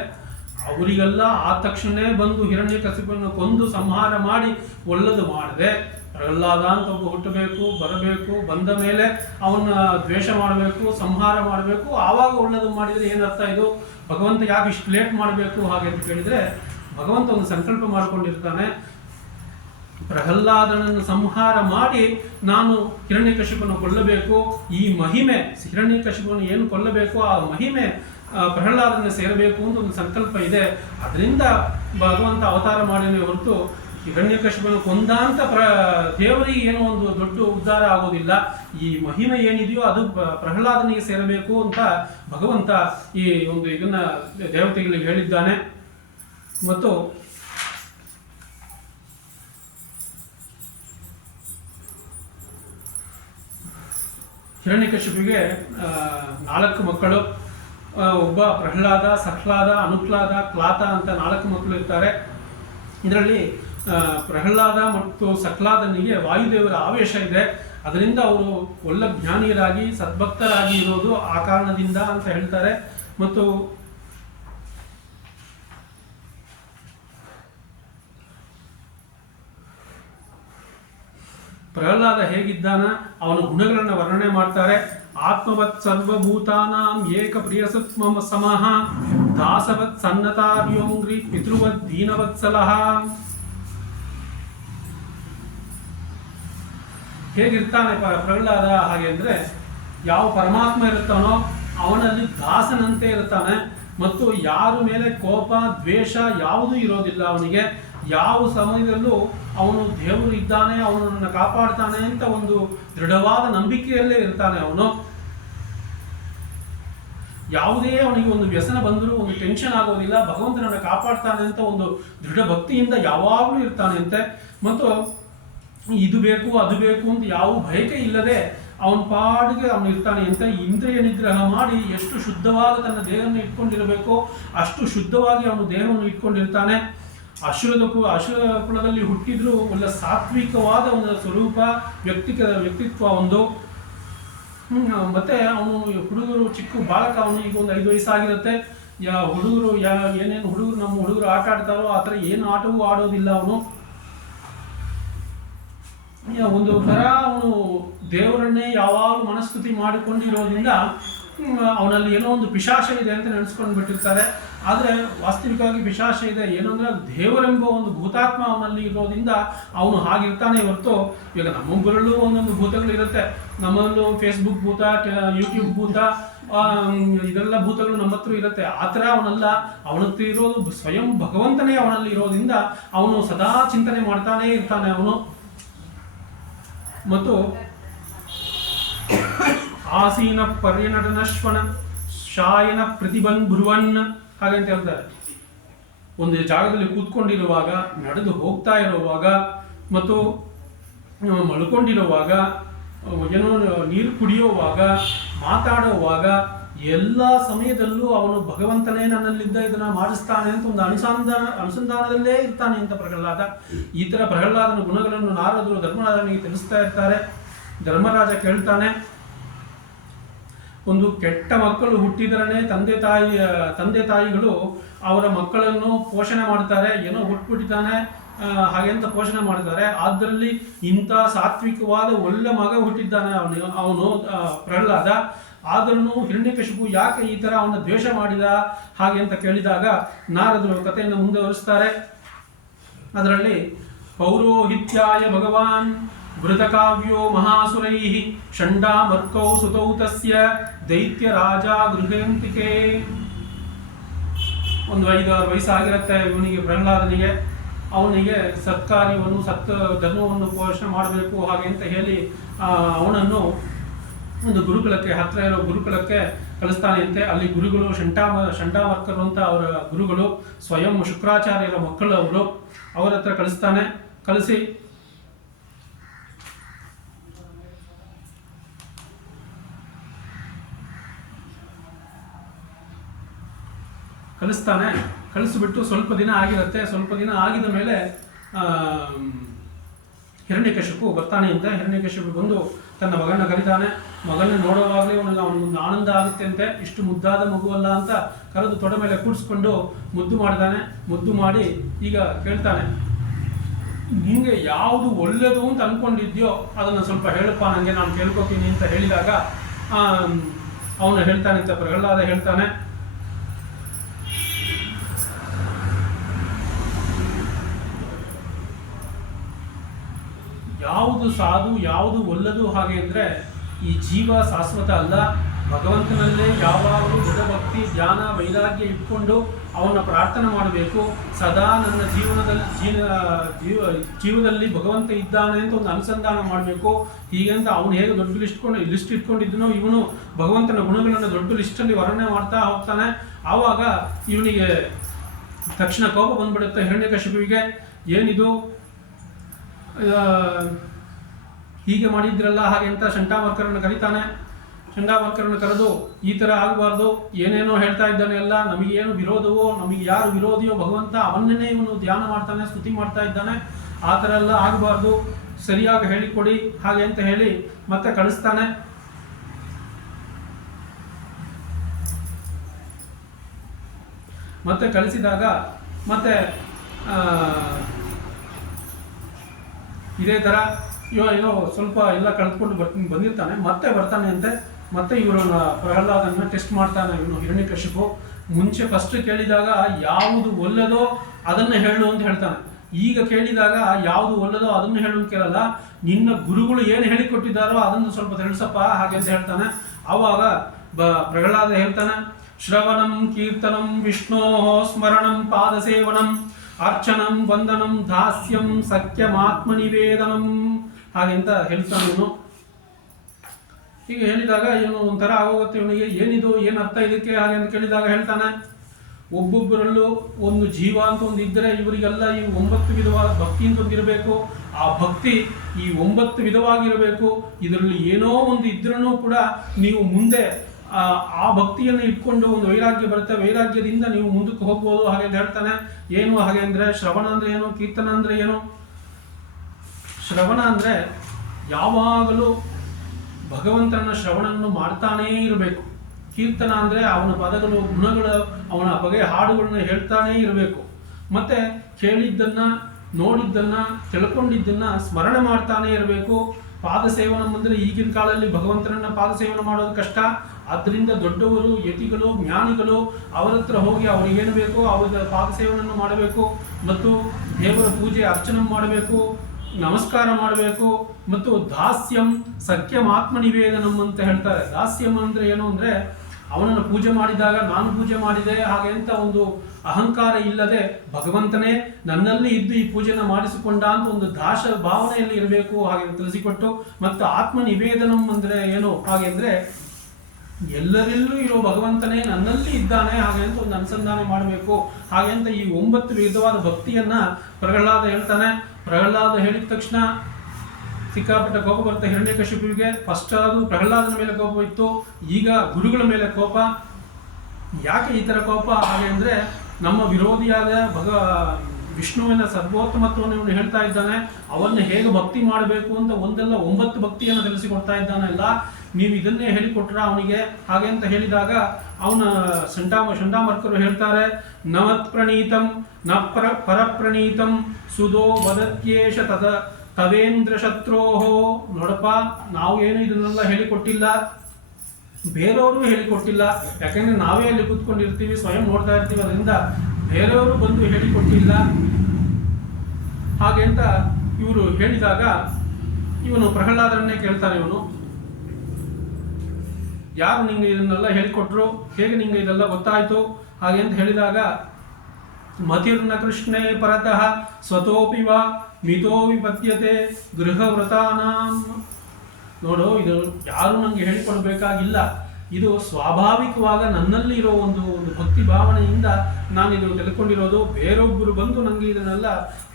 ಅವರಿಗೆಲ್ಲ ಆ ತಕ್ಷಣ ಬಂದು ಹಿರಣ್ಯಕಶಿಪನ್ನು ಕೊಂದು ಸಂಹಾರ ಮಾಡಿ ಒಳ್ಳೆದು ಮಾಡಿದೆ. ಪ್ರಹ್ಲಾದ ಅಂತ ಒಬ್ಬ ಹುಟ್ಟಬೇಕು, ಬರಬೇಕು, ಬಂದ ಮೇಲೆ ಅವನ್ನ ದ್ವೇಷ ಮಾಡಬೇಕು, ಸಂಹಾರ ಮಾಡಬೇಕು, ಆವಾಗ ಒಳ್ಳೆದು ಮಾಡಿದರೆ ಏನರ್ಥ ಇದು? ಭಗವಂತ ಯಾಕೆ ಇಷ್ಟು ಲೇಟ್ ಮಾಡಬೇಕು ಹಾಗೆ ಅಂತ ಕೇಳಿದರೆ, ಭಗವಂತ ಒಂದು ಸಂಕಲ್ಪ ಮಾಡಿಕೊಂಡಿರ್ತಾನೆ. ಪ್ರಹ್ಲಾದನನ್ನು ಸಂಹಾರ ಮಾಡಿ ನಾನು ಹಿರಣ್ಯಕಶಿಪನ್ನು ಕೊಲ್ಲಬೇಕು. ಈ ಮಹಿಮೆ, ಹಿರಣ್ಯಕಶಿಪನ್ನು ಏನು ಕೊಲ್ಲಬೇಕು ಆ ಮಹಿಮೆ ಪ್ರಹ್ಲಾದನ ಸೇರಬೇಕು ಅಂತ ಒಂದು ಸಂಕಲ್ಪ ಇದೆ. ಅದರಿಂದ ಭಗವಂತ ಅವತಾರ ಮಾಡಿನೇ ಹೊರತು ಹಿರಣ್ಯಕಶಿಪನ್ನು ಕೊಂದಾಂತ ದೇವರಿಗೆ ಏನೋ ಒಂದು ದೊಡ್ಡ ಉದ್ಧಾರ ಆಗೋದಿಲ್ಲ. ಈ ಮಹಿಮೆ ಏನಿದೆಯೋ ಅದು ಪ್ರಹ್ಲಾದನಿಗೆ ಸೇರಬೇಕು ಅಂತ ಭಗವಂತ ಈ ಒಂದು ಇದನ್ನ ದೇವತೆಗಳಿಗೆ ಹೇಳಿದ್ದಾನೆ. ಮತ್ತು ಹಿರಣ್ಯಕಶಿಪಿಗೆ 4 ಮಕ್ಕಳು. ಒಬ್ಬ ಪ್ರಹ್ಲಾದ, ಸಹ್ಲಾದ, ಅನುಕ್ಲಾದ, ಕ್ಲಾತ ಅಂತ 4 ಮಕ್ಕಳು ಇರ್ತಾರೆ. ಇದರಲ್ಲಿ ಪ್ರಹ್ಲಾದ ಮತ್ತು ಸಹ್ಲಾದನಿಗೆ ವಾಯುದೇವರ ಆವೇಶ ಇದೆ. ಅದರಿಂದ ಅವರು ಒಳ್ಳೆ ಜ್ಞಾನಿಯರಾಗಿ ಸದ್ಭಕ್ತರಾಗಿ ಇರೋದು ಆ ಕಾರಣದಿಂದ ಅಂತ ಹೇಳ್ತಾರೆ. ಮತ್ತು ಪ್ರಹ್ಲಾದ ಹೇಗಿದ್ದಾನ ಅವನ ಗುಣಗಳನ್ನು ವರ್ಣನೆ ಮಾಡ್ತಾರೆ. ಆತ್ಮವತ್ ಸರ್ವಭೂತಾನಾಂ ಏಕ ಪ್ರಿಯಸತ್ವ ಸಮಃ ದಾಸವತ್ ಸನ್ನತಾರ್ಯೋಂಗ್ರಿ ಪಿತೃವತ್ ದೀನವತ್ಸಲಃ. ಹೇಗಿರ್ತಾನೆ ಪ್ರಹ್ಲಾದ ಹಾಗೆ ಅಂದರೆ, ಯಾವ ಪರಮಾತ್ಮ ಇರುತ್ತಾನೋ ಅವನಲ್ಲಿ ದಾಸನಂತೆ ಇರ್ತಾನೆ ಮತ್ತು ಯಾರ ಮೇಲೆ ಕೋಪ ದ್ವೇಷ ಯಾವುದೂ ಇರೋದಿಲ್ಲ ಅವನಿಗೆ. ಯಾವ ಸಮಯದಲ್ಲೂ ಅವನು ದೇವರು ಇದ್ದಾನೆ, ಅವನನ್ನು ಕಾಪಾಡ್ತಾನೆ ಅಂತ ಒಂದು ದೃಢವಾದ ನಂಬಿಕೆಯಲ್ಲೇ ಇರ್ತಾನೆ ಅವನು. ಯಾವುದೇ ಅವನಿಗೆ ಒಂದು ವ್ಯಸನ ಬಂದರೂ ಒಂದು ಟೆನ್ಷನ್ ಆಗೋದಿಲ್ಲ, ಭಗವಂತನನ್ನು ಕಾಪಾಡ್ತಾನೆ ಅಂತ ಒಂದು ದೃಢ ಭಕ್ತಿಯಿಂದ ಯಾವಾಗಲೂ ಇರ್ತಾನೆ ಅಂತೆ. ಮತ್ತು ಇದು ಬೇಕು ಅದು ಬೇಕು ಅಂತ ಯಾವ ಬಯಕೆ ಇಲ್ಲದೆ ಅವನ ಪಾಡಿಗೆ ಅವನು ಇರ್ತಾನೆ ಅಂತ. ಇಂದ್ರಿಯ ನಿಗ್ರಹ ಮಾಡಿ ಎಷ್ಟು ಶುದ್ಧವಾಗಿ ತನ್ನ ದೇಹವನ್ನು ಇಟ್ಕೊಂಡಿರಬೇಕೋ ಅಷ್ಟು ಶುದ್ಧವಾಗಿ ಅವನು ದೇಹವನ್ನು ಇಟ್ಕೊಂಡಿರ್ತಾನೆ. ಅಸುರ ಕುಲದಲ್ಲಿ ಹುಟ್ಟಿದ್ರು ಒಳ್ಳೆ ಸಾತ್ವಿಕವಾದ ಒಂದು ಸ್ವರೂಪ, ವ್ಯಕ್ತಿತ್ವ ಒಂದು. ಮತ್ತೆ ಅವನು ಹುಡುಗರು ಚಿಕ್ಕ ಬಾಲಕ, ಅವನು ಈಗ ಒಂದು 5 ವಯಸ್ಸಾಗಿರುತ್ತೆ. ಹುಡುಗರು ಏನೇನು ನಮ್ಮ ಹುಡುಗರು ಆಟ ಆಡ್ತಾರೋ ಆ ಥರ ಏನು ಆಟವೂ ಆಡೋದಿಲ್ಲ ಅವನು. ಒಂದು ಥರ ಅವನು ದೇವರನ್ನೇ ಯಾವಾಗಲೂ ಮನಸ್ತುತಿ ಮಾಡಿಕೊಂಡಿರೋದ್ರಿಂದ ಅವನಲ್ಲಿ ಏನೋ ಒಂದು ಪಿಶಾಚ ಇದೆ ಅಂತ ನೆನೆಸ್ಕೊಂಡು ಬಿಟ್ಟಿರ್ತಾರೆ. ಆದರೆ ವಾಸ್ತವಿಕವಾಗಿ ಪಿಶಾಚ ಇದೆ ಏನು ಅಂದರೆ ದೇವರೆಂಬ ಒಂದು ಭೂತಾತ್ಮ ಅವನಲ್ಲಿ ಇರೋದ್ರಿಂದ ಅವನು ಹಾಗಿರ್ತಾನೆ ಹೊರತು. ಈಗ ನಮ್ಮೊಬ್ಬರಲ್ಲೂ ಒಂದೊಂದು ಭೂತಗಳಿರುತ್ತೆ. ನಮ್ಮಲ್ಲೂ ಫೇಸ್ಬುಕ್ ಭೂತ, ಯೂಟ್ಯೂಬ್ ಭೂತ, ಇದೆಲ್ಲ ಭೂತಗಳು ನಮ್ಮ ಹತ್ರ ಇರುತ್ತೆ. ಆ ಥರ ಅವನಲ್ಲ, ಅವನ ಹತ್ರ ಇರೋದು ಸ್ವಯಂ ಭಗವಂತನೇ ಅವನಲ್ಲಿ ಇರೋದ್ರಿಂದ ಅವನು ಸದಾ ಚಿಂತನೆ ಮಾಡ್ತಾನೇ ಇರ್ತಾನೆ ಅವನು. ಮತ್ತು ಆಸೀನ ಪರ್ಯನಟನಶ್ವನ ಶಾಯನ ಪ್ರತಿಬನ್ ಭ್ರುವನ್ ಹಾಗಂತ ಹೇಳ್ತಾರೆ. ಒಂದು ಜಾಗದಲ್ಲಿ ಕೂತ್ಕೊಂಡಿರುವಾಗ, ನಡೆದು ಹೋಗ್ತಾ ಇರುವಾಗ ಮತ್ತು ಮಲ್ಕೊಂಡಿರುವಾಗ, ಏನೋ ನೀರು ಕುಡಿಯುವಾಗ, ಮಾತಾಡುವಾಗ ಎಲ್ಲ ಸಮಯದಲ್ಲೂ ಅವನು ಭಗವಂತನೇ ನನ್ನಲ್ಲಿದ್ದ ಇದನ್ನ ಮಾಡಿಸ್ತಾನೆ ಅಂತ ಒಂದು ಅನುಸಂಧಾನದಲ್ಲೇ ಇರ್ತಾನೆ ಅಂತ ಪ್ರಹ್ಲಾದ. ಈ ಥರ ಪ್ರಹ್ಲಾದನ ಗುಣಗಳನ್ನು ನಾರದರು ಧರ್ಮರಾಜನಿಗೆ ತಿಳಿಸ್ತಾ ಇರ್ತಾರೆ. ಧರ್ಮರಾಜ ಕೇಳ್ತಾನೆ, ಒಂದು ಕೆಟ್ಟ ಮಕ್ಕಳು ಹುಟ್ಟಿದರನೇ ತಂದೆ ತಾಯಿಗಳು ಅವರ ಮಕ್ಕಳನ್ನು ಪೋಷಣೆ ಮಾಡ್ತಾರೆ. ಏನೋ ಹುಟ್ಟುಬಿಟ್ಟಿದ್ದಾನೆ ಹಾಗೆ ಅಂತ ಪೋಷಣೆ ಮಾಡ್ತಾರೆ. ಅದರಲ್ಲಿ ಇಂಥ ಸಾತ್ವಿಕವಾದ ಒಳ್ಳೆ ಮಗ ಹುಟ್ಟಿದ್ದಾನೆ ಅವನು ಪ್ರಹ್ಲಾದ. ಆದ್ರೂ ಹಿರಣ್ಯಕಶಿಪು ಯಾಕೆ ಈ ಥರ ಅವನ ದ್ವೇಷ ಮಾಡಿದ ಹಾಗೆ ಅಂತ ಕೇಳಿದಾಗ ನಾರದರು ಕಥೆಯನ್ನು ಮುಂದುವರಿಸ್ತಾರೆ. ಅದರಲ್ಲಿ ಪೌರೋಹಿತ್ಯಾಯ ಭಗವಾನ್ ವೃತಕಾವ್ಯೋ ಮಹಾಸುರೈ ಷಂಡಾಮರ್ಕೌ ಸುತೌ ತಸ್ಯ ದೈತ್ಯ ರಾಜ ಗೃಹಂತಿಕೆ. ಒಂದು 5-6 ವಯಸ್ಸಾಗಿರುತ್ತೆ ಇವನಿಗೆ, ಪ್ರಹ್ಲಾದನಿಗೆ. ಅವನಿಗೆ ಸತ್ಕಾರ್ಯವನ್ನು ಧರ್ಮವನ್ನು ಪೋಷಣೆ ಮಾಡಬೇಕು ಹಾಗೆ ಅಂತ ಹೇಳಿ ಅವನನ್ನು ಒಂದು ಗುರುಕುಲಕ್ಕೆ, ಹತ್ತಿರ ಇರೋ ಗುರುಕುಲಕ್ಕೆ ಕಳಿಸ್ತಾನೆ ಅಂತೆ. ಅಲ್ಲಿ ಗುರುಗಳು ಷಂಡಾಮರ್ಕರು ಅಂತ ಅವರ ಗುರುಗಳು, ಸ್ವಯಂ ಶುಕ್ರಾಚಾರ್ಯರ ಮಕ್ಕಳು ಅವರು. ಅವರ ಹತ್ರ ಕಳಿಸ್ತಾನೆ. ಕಳಿಸ್ಬಿಟ್ಟು ಸ್ವಲ್ಪ ದಿನ ಆಗಿರುತ್ತೆ. ಸ್ವಲ್ಪ ದಿನ ಆಗಿದ ಮೇಲೆ ಹಿರಣ್ಯಕಶಿಪು ಬರ್ತಾನೆ ಅಂತ. ಹಿರಣ್ಯಕಶಿಪು ಬಂದು ತನ್ನ ಮಗನ ಕರೀತಾನೆ. ಮಗನ ನೋಡುವಾಗಲೇ ಅವನಿಗೊಂದು ಆನಂದ ಆಗುತ್ತೆ ಅಂತೆ. ಇಷ್ಟು ಮುದ್ದಾದ ಮಗುವಲ್ಲ ಅಂತ ಕರೆದು ತೊಡೆ ಮೇಲೆ ಕೂಡಿಸ್ಕೊಂಡು ಮುದ್ದು ಮಾಡ್ತಾನೆ. ಮುದ್ದು ಮಾಡಿ ಈಗ ಕೇಳ್ತಾನೆ, ನಿಂಗೆ ಯಾವುದು ಒಳ್ಳೆಯದು ಅಂತ ಅಂದ್ಕೊಂಡಿದ್ಯೋ ಅದನ್ನು ಸ್ವಲ್ಪ ಹೇಳಪ್ಪ, ನನಗೆ ನಾನು ಕೇಳ್ಕೊತೀನಿ ಅಂತ ಹೇಳಿದಾಗ ಅವನು ಹೇಳ್ತಾನೆ ಅಂತ, ಪ್ರಹ್ಲಾದ ಹೇಳ್ತಾನೆ, ಯಾವುದು ಸಾಧು ಯಾವುದು ಒಲ್ಲದು ಹಾಗೆ ಅಂದರೆ ಈ ಜೀವ ಶಾಶ್ವತ ಅಲ್ಲ. ಭಗವಂತನಲ್ಲೇ ಯಾವಾಗಲೂ ದೃಢಭಕ್ತಿ ಧ್ಯಾನ ವೈರಾಗ್ಯ ಇಟ್ಕೊಂಡು ಅವನ ಪ್ರಾರ್ಥನೆ ಮಾಡಬೇಕು. ಸದಾ ನನ್ನ ಜೀವದಲ್ಲಿ ಭಗವಂತ ಇದ್ದಾನೆ ಅಂತ ಒಂದು ಅನುಸಂಧಾನ ಮಾಡಬೇಕು. ಹೀಗಂತ ಅವನು ಹೇಗೆ ದೊಡ್ಡ ಲಿಸ್ಟ್ ಇಟ್ಕೊಂಡಿದ್ದನೋ ಇವನು ಭಗವಂತನ ಗುಣಗಳನ್ನು ದೊಡ್ಡ ಲಿಸ್ಟಲ್ಲಿ ವರ್ಣನೆ ಮಾಡ್ತಾ ಹೋಗ್ತಾನೆ. ಆವಾಗ ಇವನಿಗೆ ತಕ್ಷಣ ಕೋಪ ಬಂದ್ಬಿಡುತ್ತೆ ಹಿರಣ್ಯಕಶಿಪುವಿಗೆ. ಏನಿದು ಹೀಗೆ ಮಾಡಿದ್ರಲ್ಲ ಹಾಗೆ ಅಂತ ಷಂಡಾಮರ್ಕರನ್ನು ಕರೀತಾನೆ. ಷಂಡಾಮರ್ಕರನ್ನು ಕರೆದು ಈ ಥರ ಆಗಬಾರ್ದು, ಏನೇನೋ ಹೇಳ್ತಾ ಇದ್ದಾನೆ ಎಲ್ಲ, ನಮಗೇನು ವಿರೋಧವೋ, ನಮಗೆ ಯಾರು ವಿರೋಧಿಯೋ ಭಗವಂತ ಅವನ್ನೇ ಇವನು ಧ್ಯಾನ ಮಾಡ್ತಾನೆ, ಸ್ತುತಿ ಮಾಡ್ತಾ ಇದ್ದಾನೆ. ಆ ಥರ ಎಲ್ಲ ಆಗಬಾರ್ದು, ಸರಿಯಾಗಿ ಹೇಳಿಕೊಡಿ ಹಾಗೆ ಅಂತ ಹೇಳಿ ಮತ್ತೆ ಕಳಿಸ್ತಾನೆ. ಮತ್ತೆ ಕಳಿಸಿದಾಗ ಮತ್ತೆ ಇದೇ ಥರ ಏನೋ ಸ್ವಲ್ಪ ಎಲ್ಲ ಕಳೆದುಕೊಂಡು ಬಂದಿರ್ತಾನೆ. ಮತ್ತೆ ಬರ್ತಾನೆ ಅಂತೆ. ಮತ್ತೆ ಇವರನ್ನ ಪ್ರಹ್ಲಾದನ್ನ ಟೆಸ್ಟ್ ಮಾಡ್ತಾನೆ ಇವನು ಹಿರಣ್ಯಕಶಿಪು. ಮುಂಚೆ ಫಸ್ಟ್ ಕೇಳಿದಾಗ ಯಾವುದು ಒಳ್ಳೆದೋ ಅದನ್ನು ಹೇಳು ಅಂತ ಹೇಳ್ತಾನೆ. ಈಗ ಕೇಳಿದಾಗ ಯಾವುದು ಒಳ್ಳೆದೋ ಅದನ್ನು ಹೇಳು ಅಂತ ಕೇಳಲ್ಲ, ನಿನ್ನ ಗುರುಗಳು ಏನು ಹೇಳಿಕೊಟ್ಟಿದ್ದಾರೋ ಅದನ್ನು ಸ್ವಲ್ಪ ತಿಳಿಸಪ್ಪ ಹಾಗೆ ಅಂತ ಹೇಳ್ತಾನೆ. ಆವಾಗ ಪ್ರಹ್ಲಾದ ಹೇಳ್ತಾನೆ, ಶ್ರವಣಂ ಕೀರ್ತನಂ ವಿಷ್ಣೋ ಸ್ಮರಣಂ ಪಾದಸೇವನಂ ಅರ್ಚನಂ ವಂದನಂ ದಾಸ್ಯಂ ಸಖ್ಯಮಾತ್ಮನಿವೇದನಂ ಹಾಗೆಂತ ಹೇಳ್ತಾನೆ ಇವನು. ಹೀಗೆ ಹೇಳಿದಾಗ ಇವನು ಒಂಥರ ಆಗೋಗುತ್ತೆ ಇವನಿಗೆ, ಏನಿದು, ಏನು ಅರ್ಥ ಇದಕ್ಕೆ ಹಾಗೆ ಅಂತ ಕೇಳಿದಾಗ ಹೇಳ್ತಾನೆ, ಒಬ್ಬೊಬ್ಬರಲ್ಲೂ ಒಂದು ಜೀವ ಅಂತ ಒಂದು ಇದ್ದರೆ ಇವರಿಗೆಲ್ಲ ಈ 9 ವಿಧವಾದ ಭಕ್ತಿ ಅಂತ ಒಂದಿರಬೇಕು. ಆ ಭಕ್ತಿ ಈ 9 ವಿಧವಾಗಿರಬೇಕು. ಇದರಲ್ಲಿ ಏನೋ ಒಂದು ಇದ್ರೂ ಕೂಡ ನೀವು ಮುಂದೆ ಆ ಭಕ್ತಿಯನ್ನು ಇಟ್ಕೊಂಡು ಒಂದು ವೈರಾಗ್ಯ ಬರುತ್ತೆ, ವೈರಾಗ್ಯದಿಂದ ನೀವು ಮುಂದಕ್ಕೆ ಹೋಗ್ಬೋದು ಹಾಗೆ ಅಂತ ಹೇಳ್ತಾನೆ. ಏನು ಹಾಗೆ ಅಂದರೆ, ಶ್ರವಣ ಅಂದರೆ ಏನು, ಕೀರ್ತನ ಅಂದರೆ ಏನು? ಶ್ರವಣ ಅಂದರೆ ಯಾವಾಗಲೂ ಭಗವಂತನ ಶ್ರವಣವನ್ನು ಮಾಡ್ತಾನೇ ಇರಬೇಕು. ಕೀರ್ತನ ಅಂದರೆ ಅವನ ಪದಗಳು, ಗುಣಗಳು, ಅವನ ಬಗೆಯ ಹಾಡುಗಳನ್ನ ಹೇಳ್ತಾನೇ ಇರಬೇಕು. ಮತ್ತು ಕೇಳಿದ್ದನ್ನು, ನೋಡಿದ್ದನ್ನು, ತಿಳ್ಕೊಂಡಿದ್ದನ್ನು ಸ್ಮರಣೆ ಮಾಡ್ತಾನೇ ಇರಬೇಕು. ಪಾದಸೇವನ ಅಂದರೆ ಈಗಿನ ಕಾಲದಲ್ಲಿ ಭಗವಂತನನ್ನ ಪಾದಸೇವನ ಮಾಡೋದು ಕಷ್ಟ. ಆದ್ದರಿಂದ ದೊಡ್ಡವರು, ಯತಿಗಳು, ಜ್ಞಾನಿಗಳು ಅವರ ಹತ್ರ ಹೋಗಿ ಅವರಿಗೇನು ಬೇಕೋ ಅವರ ಪಾದಸೇವನನ್ನು ಮಾಡಬೇಕು ಮತ್ತು ದೇವರ ಪೂಜೆ ಅರ್ಚನೆ ಮಾಡಬೇಕು, ನಮಸ್ಕಾರ ಮಾಡಬೇಕು. ಮತ್ತು ದಾಸ್ಯಂ ಸಖ್ಯಂ ಆತ್ಮನಿವೇದನಂ ಅಂತ ಹೇಳ್ತಾರೆ. ದಾಸ್ಯಂ ಅಂದರೆ ಏನು ಅಂದರೆ, ಅವನನ್ನು ಪೂಜೆ ಮಾಡಿದಾಗ ನಾನು ಪೂಜೆ ಮಾಡಿದೆ ಹಾಗೆ ಅಂತ ಒಂದು ಅಹಂಕಾರ ಇಲ್ಲದೆ ಭಗವಂತನೇ ನನ್ನಲ್ಲಿ ಇದ್ದು ಈ ಪೂಜೆನ ಮಾಡಿಸಿಕೊಂಡ ಅಂತ ಒಂದು ದಾಶ ಭಾವನೆಯಲ್ಲಿ ಇರಬೇಕು ಹಾಗೆ ತಿಳಿಸಿಕೊಟ್ಟು, ಮತ್ತು ಆತ್ಮ ನಿವೇದನಂ ಅಂದರೆ ಏನು ಹಾಗೆ ಅಂದರೆ, ಎಲ್ಲರೆಲ್ಲೂ ಇರೋ ಭಗವಂತನೇ ನನ್ನಲ್ಲಿ ಇದ್ದಾನೆ ಹಾಗೆ ಅಂತ ಒಂದು ಅನುಸಂಧಾನ ಮಾಡಬೇಕು ಹಾಗೆ ಅಂತ ಈ 9 ವಿಧವಾದ ಭಕ್ತಿಯನ್ನ ಪ್ರಹ್ಲಾದ ಹೇಳ್ತಾನೆ. ಪ್ರಹ್ಲಾದ ಹೇಳಿದ ತಕ್ಷಣ ಸಿಕ್ಕಾಪಟ್ಟ ಕೋಪ ಬರುತ್ತೆ ಹಿರಣ್ಯಕಶಿಪುವಿಗೆ. ಫಸ್ಟ್ ಅದು ಪ್ರಹ್ಲಾದನ ಮೇಲೆ ಕೋಪ ಇತ್ತು, ಈಗ ಗುರುಗಳ ಮೇಲೆ ಕೋಪ. ಯಾಕೆ ಈ ಥರ ಕೋಪ ಹಾಗೆ ಅಂದರೆ, ನಮ್ಮ ವಿರೋಧಿಯಾದ ವಿಷ್ಣುವಿನ ಸರ್ವೋತ್ತಮತ್ವವನ್ನು ಇವನು ಹೇಳ್ತಾ ಇದ್ದಾನೆ. ಅವನ್ನ ಹೇಗೆ ಭಕ್ತಿ ಮಾಡಬೇಕು ಅಂತ ಒಂದಲ್ಲ 9 ಭಕ್ತಿಯನ್ನು ತಿಳಿಸಿಕೊಡ್ತಾ ಇದ್ದಾನಲ್ಲ, ನೀವು ಇದನ್ನೇ ಹೇಳಿಕೊಟ್ರ ಅವನಿಗೆ ಹಾಗೆ ಅಂತ ಹೇಳಿದಾಗ ಅವನ ಶಂಡಾಮರ್ಕರು ಹೇಳ್ತಾರೆ, ನವತ್ ಪ್ರಣೀತಂ ನ ಪರಪ್ರಣೀತಂ ಸುಧೋ ವದತ್ಯೇಷ ತವೇಂದ್ರ ಶತ್ರೋಹೋ. ನೋಡಪ್ಪ, ನಾವು ಏನು ಇದನ್ನೆಲ್ಲ ಹೇಳಿಕೊಟ್ಟಿಲ್ಲ, ಬೇರೆಯವರು ಹೇಳಿಕೊಟ್ಟಿಲ್ಲ. ಯಾಕೆಂದ್ರೆ ನಾವೇ ಅಲ್ಲಿ ಕೂತ್ಕೊಂಡಿರ್ತೀವಿ, ಸ್ವಯಂ ನೋಡ್ತಾ ಇರ್ತೀವಿ, ಅದರಿಂದ ಬೇರೆಯವರು ಬಂದು ಹೇಳಿಕೊಟ್ಟಿಲ್ಲ ಹಾಗೆ ಅಂತ ಇವರು ಹೇಳಿದಾಗ ಇವನು ಪ್ರಹ್ಲಾದರನ್ನೇ ಕೇಳ್ತಾನೆ. ಇವನು, ಯಾರು ನಿಂಗೆ ಇದನ್ನೆಲ್ಲ ಹೇಳಿಕೊಟ್ರು, ಹೇಗೆ ನಿಂಗೆ ಇದೆಲ್ಲ ಗೊತ್ತಾಯ್ತು ಹಾಗೆ ಅಂತ ಹೇಳಿದಾಗ, ಮತಿರ್ನ ಕೃಷ್ಣೇ ಪರತಃ ಸ್ವತೋಪಿ ವಾ ಮಿತೋ ವಿಪತ್ಯತೆ ಗೃಹವ್ರತಾನಾಂ. ನೋಡು, ಇದು ಯಾರು ನನಗೆ ಹೇಳಿಕೊಡ್ಬೇಕಾಗಿಲ್ಲ, ಇದು ಸ್ವಾಭಾವಿಕವಾಗ ನನ್ನಲ್ಲಿ ಇರೋ ಒಂದು ಭಕ್ತಿ ಭಾವನೆಯಿಂದ ನಾನು ಇದು ತಿಳ್ಕೊಂಡಿರೋದು. ಬೇರೊಬ್ಬರು ಬಂದು ನನಗೆ ಇದನ್ನೆಲ್ಲ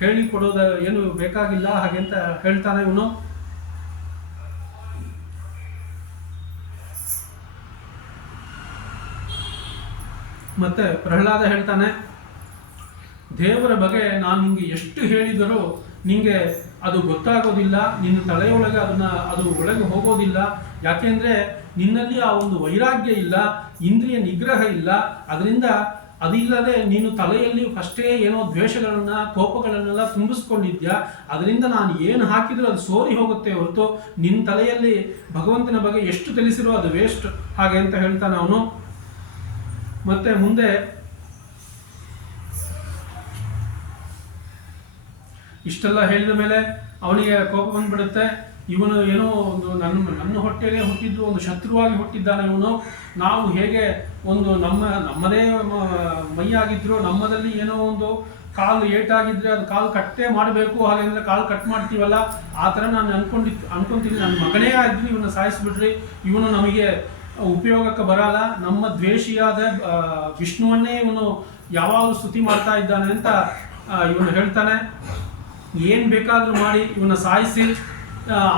ಹೇಳಿಕೊಡೋದ ಏನು ಬೇಕಾಗಿಲ್ಲ ಹಾಗೆ ಅಂತ ಹೇಳ್ತಾನೆ ಇವನು. ಮತ್ತೆ ಪ್ರಹ್ಲಾದ ಹೇಳ್ತಾನೆ, ದೇವರ ಬಗ್ಗೆ ನಾನು ನಿಂಗೆ ಎಷ್ಟು ಹೇಳಿದರೂ ನಿಂಗೆ ಅದು ಗೊತ್ತಾಗೋದಿಲ್ಲ, ನಿನ್ನ ತಲೆಯೊಳಗೆ ಅದು ಒಳಗೆ ಹೋಗೋದಿಲ್ಲ. ಯಾಕೆಂದರೆ ನಿನ್ನಲ್ಲಿ ಆ ಒಂದು ವೈರಾಗ್ಯ ಇಲ್ಲ, ಇಂದ್ರಿಯ ನಿಗ್ರಹ ಇಲ್ಲ. ಅದರಿಂದ ಅದಿಲ್ಲದೆ ನೀನು ತಲೆಯಲ್ಲಿ ಫಸ್ಟೇ ಏನೋ ದ್ವೇಷಗಳನ್ನ, ಕೋಪಗಳನ್ನೆಲ್ಲ ತುಂಬಿಸ್ಕೊಂಡಿದ್ಯಾ. ಅದರಿಂದ ನಾನು ಏನು ಹಾಕಿದರೂ ಅದು ಸೋರಿ ಹೋಗುತ್ತೆ ಹೊರತು ನಿನ್ನ ತಲೆಯಲ್ಲಿ ಭಗವಂತನ ಬಗ್ಗೆ ಎಷ್ಟು ತಿಳಿಸಿರೋ ಅದು ವೇಸ್ಟ್ ಹಾಗೆ ಅಂತ ಹೇಳ್ತಾನೆ ಅವನು. ಮತ್ತೆ ಮುಂದೆ ಇಷ್ಟೆಲ್ಲ ಹೇಳಿದ ಮೇಲೆ ಅವನಿಗೆ ಕೋಪ ಬಂದ್ಬಿಡುತ್ತೆ. ಇವನು ಏನೋ ಒಂದು ನನ್ನ ಹೊಟ್ಟೆಗೆ ಹುಟ್ಟಿದ್ರು ಒಂದು ಶತ್ರುವಾಗಿ ಹುಟ್ಟಿದ್ದಾನೆ ಇವನು. ನಾವು ಹೇಗೆ ಒಂದು ನಮ್ಮದೇ ಮೈಯಾಗಿದ್ರು, ನಮ್ಮದಲ್ಲಿ ಏನೋ ಒಂದು ಕಾಲು ಏಟಾಗಿದ್ರೆ ಅದು ಕಾಲು ಕಟ್ಟೆ ಮಾಡಬೇಕು ಹಾಗೆ ಅಂದರೆ ಕಾಲು ಕಟ್ ಮಾಡ್ತೀವಲ್ಲ, ಆ ಥರ ನಾನು ಅನ್ಕೊಂತೀನಿ. ನನ್ನ ಮಗನೇ ಆಗಿದ್ರು ಇವನ್ನ ಸಾಯಿಸ್ಬಿಡ್ರಿ, ಇವನು ನಮಗೆ ಉಪಯೋಗಕ್ಕೆ ಬರಲ್ಲ. ನಮ್ಮ ದ್ವೇಷಿಯಾದ ವಿಷ್ಣುವನ್ನೇ ಇವನು ಯಾವಾಗಲೂ ಸ್ತುತಿ ಮಾಡ್ತಾ ಇದ್ದಾನೆ ಅಂತ ಇವನು ಹೇಳ್ತಾನೆ. ಏನು ಬೇಕಾದರೂ ಮಾಡಿ ಇವನ್ನ ಸಾಯಿಸಿ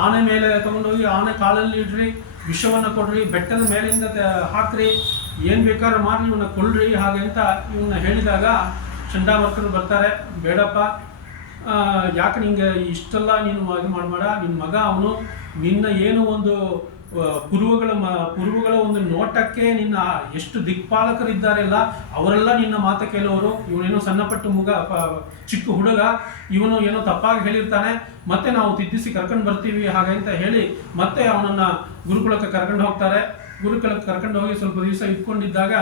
ಆನೆ ಮೇಲೆ ತಗೊಂಡೋಗಿ ಆನೆ ಕಾಲಲ್ಲಿ ಇಡ್ರಿ, ವಿಷವನ್ನು ಕೊಡ್ರಿ, ಬೆಟ್ಟದ ಮೇಲಿಂದ ಹಾಕ್ರಿ, ಏನು ಬೇಕಾದ್ರೂ ಮಾಡಿ ಇವನ್ನ ಕೊಲ್ರಿ ಹಾಗೆ ಅಂತ ಇವನ್ನ ಹೇಳಿದಾಗ ಚಂಡಾಮರ್ಕರು ಬರ್ತಾರೆ. ಬೇಡಪ್ಪ, ಯಾಕೆ ನಿಂಗೆ ಇಷ್ಟೆಲ್ಲ ನೀನು ಇದು ಮಾಡಬೇಡ, ನಿನ್ನ ಮಗ ಅವನು, ನಿನ್ನ ಏನು ಒಂದು ಪುರುವುಗಳ ಒಂದು ನೋಟಕ್ಕೆ ನಿನ್ನ ಎಷ್ಟು ದಿಕ್ಪಾಲಕರಿದ್ದಾರೆಲ್ಲ ಅವರೆಲ್ಲ ನಿನ್ನ ಮಾತು ಕೇಳೋರು. ಇವನೇನೋ ಸಣ್ಣಪಟ್ಟ ಚಿಕ್ಕ ಹುಡುಗ, ಇವನು ಏನೋ ತಪ್ಪಾಗಿ ಹೇಳಿರ್ತಾನೆ, ಮತ್ತೆ ನಾವು ತಿದ್ದಿಸಿ ಕರ್ಕೊಂಡು ಬರ್ತೀವಿ ಹಾಗೆ ಅಂತ ಹೇಳಿ ಮತ್ತೆ ಅವನನ್ನು ಗುರುಕುಲಕ್ಕೆ ಕರ್ಕೊಂಡು ಹೋಗ್ತಾರೆ. ಗುರುಕುಲಕ್ಕೆ ಕರ್ಕೊಂಡು ಹೋಗಿ ಸ್ವಲ್ಪ ದಿವಸ ಇಟ್ಕೊಂಡಿದ್ದಾಗ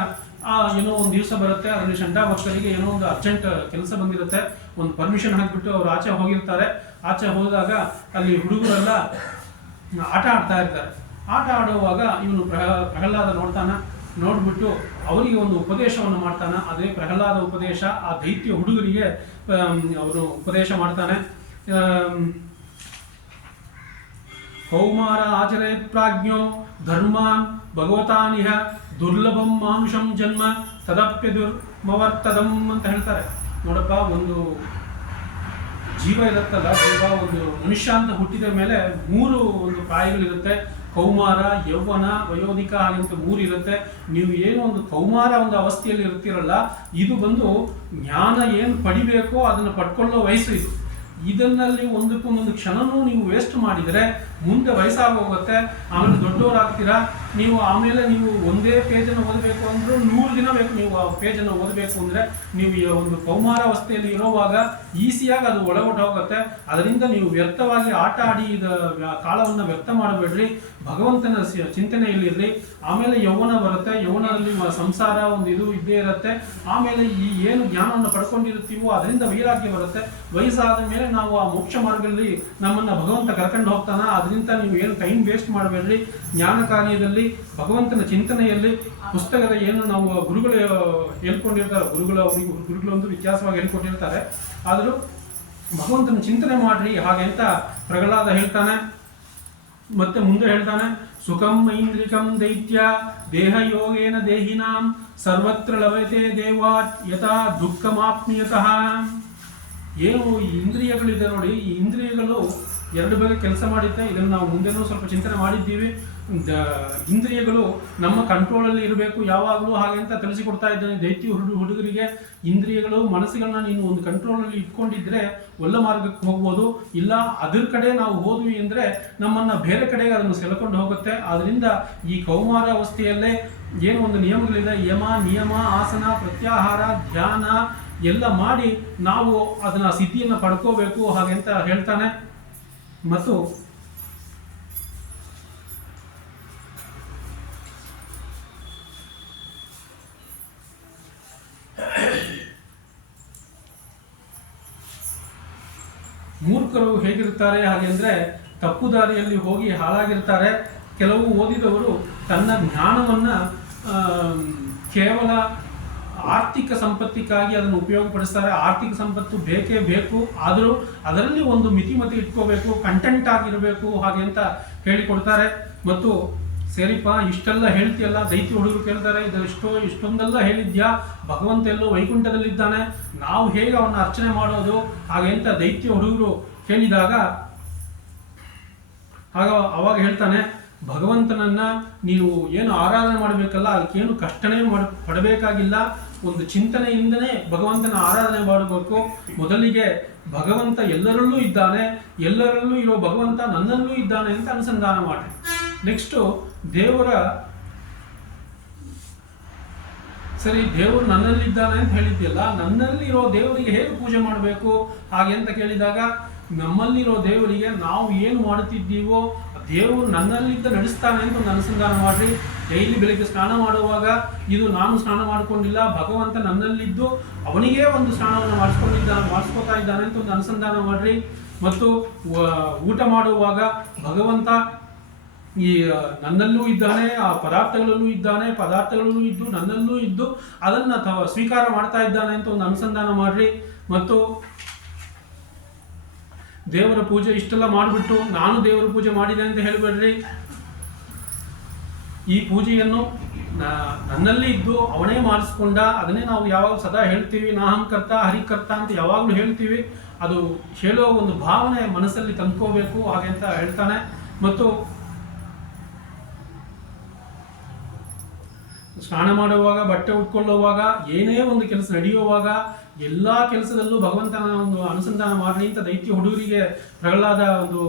ಏನೋ ಒಂದು ದಿವಸ ಬರುತ್ತೆ, ಅದರಲ್ಲಿ ಚಂಡಾಮರ್ಕರಿಗೆ ಏನೋ ಒಂದು ಅರ್ಜೆಂಟ್ ಕೆಲಸ ಬಂದಿರುತ್ತೆ. ಒಂದು ಪರ್ಮಿಷನ್ ಹಾಕಿಬಿಟ್ಟು ಅವರು ಆಚೆ ಹೋಗಿರ್ತಾರೆ. ಆಚೆ ಹೋದಾಗ ಅಲ್ಲಿ ಹುಡುಗರೆಲ್ಲ ಆಟ ಆಡ್ತಾ ಇರ್ತಾರೆ. ಆಟ ಆಡುವಾಗ ಇವನು ಪ್ರಹ್ಲಾದ ನೋಡ್ಬಿಟ್ಟು ಅವರಿಗೆ ಒಂದು ಉಪದೇಶವನ್ನು ಮಾಡ್ತಾನೆ. ಅದೇ ಪ್ರಹ್ಲಾದ ಉಪದೇಶ ಆ ದೈತ್ಯ ಹುಡುಗರಿಗೆ ಅವನು ಉಪದೇಶ ಮಾಡ್ತಾನೆ. ಕೌಮಾರ ಆಚರೇತ್ ಪ್ರಾಜ್ಞೋ ಧರ್ಮಾನ್ ಭಗವತಾನಿಹ ದುರ್ಲಭಂ ಮಾನುಷಂ ಜನ್ಮ ತದಪ್ಯ ದುರ್ಮವರ್ತದಂ ಅಂತ ಹೇಳ್ತಾರೆ. ನೋಡಪ್ಪ, ಒಂದು ಜೀವ ಇರುತ್ತಲ್ಲ, ಜೀವ ಒಂದು ಮನುಷ್ಯ ಅಂತ ಹುಟ್ಟಿದ ಮೇಲೆ 3 ಒಂದು ಪ್ರಾಯಗಳಿರುತ್ತೆ. ಕೌಮಾರ, ಯೌವನ, ವಯೋಧಿಕ ಹಾಗಂತ 3 ಇರುತ್ತೆ. ನೀವು ಏನು ಒಂದು ಕೌಮಾರ ಒಂದು ಅವಸ್ಥೆಯಲ್ಲಿ ಇರ್ತೀರಲ್ಲ, ಇದು ಬಂದು ಜ್ಞಾನ ಏನು ಪಡಿಬೇಕೋ ಅದನ್ನು ಪಡ್ಕೊಳ್ಳೋ ವಯಸ್ಸು ಇದು. ಇದನ್ನಲ್ಲಿ ಒಂದಕ್ಕೊಂದೊಂದು ಕ್ಷಣನೂ ನೀವು ವೇಸ್ಟ್ ಮಾಡಿದರೆ ಮುಂದೆ ವಯಸ್ಸಾಗೋಗುತ್ತೆ. ಆಮೇಲೆ ದೊಡ್ಡವರಾಗ್ತೀರಾ. ಆಮೇಲೆ ನೀವು ಒಂದೇ ಪೇಜನ್ನು ಓದಬೇಕು ಅಂದರೂ 100 ದಿನ ಬೇಕು. ನೀವು ಆ ಪೇಜನ್ನು ಓದಬೇಕು ಅಂದರೆ ನೀವು ಈ ಒಂದು ಕೌಮಾರಾವಸ್ಥೆಯಲ್ಲಿ ಇರೋವಾಗ ಈಸಿಯಾಗಿ ಅದು ಹೋಗುತ್ತೆ. ಅದರಿಂದ ನೀವು ವ್ಯರ್ಥವಾಗಿ ಆಟ ಆಡಿ ಕಾಲವನ್ನು ವ್ಯರ್ಥ ಮಾಡಬೇಡ್ರಿ. ಭಗವಂತನ ಚಿಂತನೆಯಲ್ಲಿರ್ರಿ. ಆಮೇಲೆ ಯೌವನ ಬರುತ್ತೆ. ಯೌವನದಲ್ಲಿ ಸಂಸಾರ ಒಂದು ಇದು ಇದ್ದೇ ಇರುತ್ತೆ. ಆಮೇಲೆ ಈ ಏನು ಜ್ಞಾನವನ್ನು ಪಡ್ಕೊಂಡಿರ್ತೀವೋ ಅದರಿಂದ ವೈರಾಗ್ಯ ಬರುತ್ತೆ. ವಯಸ್ಸಾದ ಮೇಲೆ ನಾವು ಆ ಮೋಕ್ಷ ಮಾರ್ಗದಲ್ಲಿ ನಮ್ಮನ್ನು ಭಗವಂತ ಕರ್ಕೊಂಡು ಹೋಗ್ತಾನೆ. ಅದರಿಂದ ನೀವು ಏನು ಟೈಮ್ ವೇಸ್ಟ್ ಮಾಡಬೇಡ್ರಿ. ಜ್ಞಾನ ಕಾರ್ಯದಲ್ಲಿ, ಭಗವಂತನ ಚಿಂತನೆಯಲ್ಲಿ, ಪುಸ್ತಕದ ಏನು ನಾವು ಗುರುಗಳು ಹೇಳ್ಕೊಂಡಿರ್ತಾರೆ, ಗುರುಗಳೊಂದು ವ್ಯತ್ಯಾಸವಾಗಿ ಹೇಳ್ಕೊಟ್ಟಿರ್ತಾರೆ. ಆದರೂ ಭಗವಂತನ ಚಿಂತನೆ ಮಾಡ್ರಿ ಹಾಗೆ ಅಂತ ಪ್ರಹ್ಲಾದ ಹೇಳ್ತಾನೆ. ಮತ್ತೆ ಮುಂದೆ ಹೇಳ್ತಾನೆ, ಸುಖಂ ಐಂದ್ರಿಕಂ ದೈತ್ಯ ದೇಹ ಯೋಗೇನ ದೇಹಿನಾಂ ಸರ್ವತ್ರ ಲಭತೆ ದೇವಾತ್ ಯಥಾ ದುಃಖಮಾಪ್ನಿಯತಃ. ಏನು ಈ ಇಂದ್ರಿಯಗಳಿದೆ ನೋಡಿ, ಈ ಇಂದ್ರಿಯಗಳು 2 ಬಗೆ ಕೆಲಸ ಮಾಡುತ್ತೆ. ಇದನ್ನು ನಾವು ಮುಂದೆನೂ ಸ್ವಲ್ಪ ಚಿಂತನೆ ಮಾಡಿದ್ದೀವಿ. ಇಂದ್ರಿಯಗಳು ನಮ್ಮ ಕಂಟ್ರೋಲಲ್ಲಿ ಇರಬೇಕು ಯಾವಾಗಲೂ ಹಾಗೆ ಅಂತ ತಿಳಿಸಿಕೊಡ್ತಾ ಇದ್ದಾನೆ ದೈತ್ಯ ಹುಡುಗರಿಗೆ. ಇಂದ್ರಿಯಗಳು, ಮನಸ್ಸುಗಳನ್ನ ನೀನು ಒಂದು ಕಂಟ್ರೋಲಲ್ಲಿ ಇಟ್ಕೊಂಡಿದ್ರೆ ಒಳ್ಳೆ ಮಾರ್ಗಕ್ಕೆ ಹೋಗ್ಬೋದು. ಇಲ್ಲ ಅದ್ರ ಕಡೆ ನಾವು ಹೋದ್ವಿ ಅಂದರೆ ನಮ್ಮನ್ನು ಬೇರೆ ಕಡೆಗೆ ಅದನ್ನು ಸೆಳೆಕೊಂಡು ಹೋಗುತ್ತೆ. ಆದ್ದರಿಂದ ಈ ಕೌಮಾರ ಅವಸ್ಥೆಯಲ್ಲೇ ಏನು ಒಂದು ನಿಯಮಗಳಿದೆ, ಯಮ, ನಿಯಮ, ಆಸನ, ಪ್ರತ್ಯಾಹಾರ, ಧ್ಯಾನ ಎಲ್ಲ ಮಾಡಿ ನಾವು ಅದನ್ನ ಸಿದ್ಧಿಯನ್ನು ಪಡ್ಕೋಬೇಕು ಹಾಗೆ ಅಂತ ಹೇಳ್ತಾನೆ. ಮತ್ತು ಮೂರ್ಖರು ಹೇಗಿರ್ತಾರೆ ಹಾಗೆ ಅಂದರೆ ತಪ್ಪು ದಾರಿಯಲ್ಲಿ ಹೋಗಿ ಹಾಳಾಗಿರ್ತಾರೆ. ಕೆಲವು ಓದಿದವರು ತನ್ನ ಜ್ಞಾನವನ್ನು ಕೇವಲ ಆರ್ಥಿಕ ಸಂಪತ್ತಿಗಾಗಿ ಅದನ್ನು ಉಪಯೋಗಪಡಿಸ್ತಾರೆ. ಆರ್ಥಿಕ ಸಂಪತ್ತು ಬೇಕೇ ಬೇಕು, ಆದರೂ ಅದರಲ್ಲಿ ಒಂದು ಮಿತಿ ಇಟ್ಕೋಬೇಕು, ಕಂಟೆಂಟ್ ಆಗಿರಬೇಕು ಹಾಗೆ ಅಂತ ಹೇಳಿಕೊಡ್ತಾರೆ. ಮತ್ತು ಸರಿಪ್ಪ ಇಷ್ಟೆಲ್ಲ ಹೇಳ್ತೀಯಲ್ಲ, ದೈತ್ಯ ಹುಡುಗರು ಕೇಳ್ತಾರೆ, ಇಷ್ಟೊಂದೆಲ್ಲ ಹೇಳಿದ್ಯಾ, ಭಗವಂತ ಎಲ್ಲೋ ವೈಕುಂಠದಲ್ಲಿದ್ದಾನೆ, ನಾವು ಹೇಗೆ ಅವನ್ನ ಅರ್ಚನೆ ಮಾಡೋದು ಹಾಗೆ ಅಂತ ದೈತ್ಯ ಹುಡುಗರು ಕೇಳಿದಾಗ ಅವಾಗ ಹೇಳ್ತಾನೆ, ಭಗವಂತನನ್ನ ನೀವು ಏನು ಆರಾಧನೆ ಮಾಡಬೇಕಲ್ಲ ಅದಕ್ಕೇನು ಕಷ್ಟನೇ ಪಡಬೇಕಾಗಿಲ್ಲ. ಒಂದು ಚಿಂತನೆಯಿಂದನೇ ಭಗವಂತನ ಆರಾಧನೆ ಮಾಡಬೇಕು. ಮೊದಲಿಗೆ ಭಗವಂತ ಎಲ್ಲರಲ್ಲೂ ಇದ್ದಾನೆ, ಎಲ್ಲರಲ್ಲೂ ಇರೋ ಭಗವಂತ ನನ್ನಲ್ಲೂ ಇದ್ದಾನೆ ಅಂತ ಅನುಸಂಧಾನ ಮಾಡಿ. ನೆಕ್ಸ್ಟು ದೇವರು ನನ್ನಲ್ಲಿದ್ದಾನೆ ಅಂತ ಹೇಳಿದ್ಯಲ್ಲ, ನನ್ನಲ್ಲಿರೋ ದೇವರಿಗೆ ಹೇಗೆ ಪೂಜೆ ಮಾಡಬೇಕು ಹಾಗೆ ಅಂತ ಕೇಳಿದಾಗ, ನಮ್ಮಲ್ಲಿರೋ ದೇವರಿಗೆ ನಾವು ಏನು ಮಾಡುತ್ತಿದ್ದೀವೋ ದೇವರು ನನ್ನಲ್ಲಿದ್ದ ನಡೆಸ್ತಾನೆ ಅಂತ ಒಂದು ಅನುಸಂಧಾನ ಮಾಡ್ರಿ. ಡೈಲಿ ಬೆಳಿಗ್ಗೆ ಸ್ನಾನ ಮಾಡುವಾಗ ಇದು ನಾನು ಸ್ನಾನ ಮಾಡ್ಕೊಂಡಿಲ್ಲ, ಭಗವಂತ ನನ್ನಲ್ಲಿದ್ದು ಅವನಿಗೇ ಒಂದು ಸ್ನಾನವನ್ನು ಮಾಡಿಸ್ಕೋತಾ ಇದ್ದಾನೆ ಅಂತ ಒಂದು ಅನುಸಂಧಾನ ಮಾಡ್ರಿ. ಮತ್ತು ಊಟ ಮಾಡುವಾಗ ಭಗವಂತ ಈ ನನ್ನಲ್ಲೂ ಇದ್ದಾನೆ, ಆ ಪದಾರ್ಥಗಳಲ್ಲೂ ಇದ್ದಾನೆ, ಪದಾರ್ಥಗಳಲ್ಲೂ ಇದ್ದು ನನ್ನಲ್ಲೂ ಇದ್ದು ಅದನ್ನು ಸ್ವೀಕಾರ ಮಾಡ್ತಾ ಇದ್ದಾನೆ ಅಂತ ಒಂದು ಅನುಸಂಧಾನ ಮಾಡ್ರಿ. ಮತ್ತು ದೇವರ ಪೂಜೆ ಇಷ್ಟೆಲ್ಲ ಮಾಡಿಬಿಟ್ಟು ನಾನು ದೇವರ ಪೂಜೆ ಮಾಡಿದೆ ಅಂತ ಹೇಳಬೇಡ್ರಿ. ಈ ಪೂಜೆಯನ್ನು ನನ್ನಲ್ಲಿ ಇದ್ದು ಅವನೇ ಮಾಡಿಸ್ಕೊಂಡ, ಅದನ್ನೇ ನಾವು ಯಾವಾಗ ಸದಾ ಹೇಳ್ತೀವಿ, ನಾಹಂಕರ್ತ ಹರಿಕರ್ತ ಅಂತ ಯಾವಾಗಲೂ ಹೇಳ್ತೀವಿ. ಅದು ಹೇಳೋ ಒಂದು ಭಾವನೆ ಮನಸ್ಸಲ್ಲಿ ತಂದ್ಕೋಬೇಕು ಹಾಗೆ ಅಂತ ಹೇಳ್ತಾನೆ. ಮತ್ತು ಸ್ನಾನ ಮಾಡುವಾಗ, ಬಟ್ಟೆ ಉಟ್ಕೊಳ್ಳುವಾಗ, ಏನೇ ಒಂದು ಕೆಲಸ ನಡೆಯುವಾಗ ಎಲ್ಲ ಕೆಲಸದಲ್ಲೂ ಭಗವಂತನ ಒಂದು ಅನುಸಂಧಾನ ಮಾಡಲಿ ಅಂತ ದೈತ್ಯ ಹುಡುಗರಿಗೆ ಪ್ರಹ್ಲಾದ ಒಂದು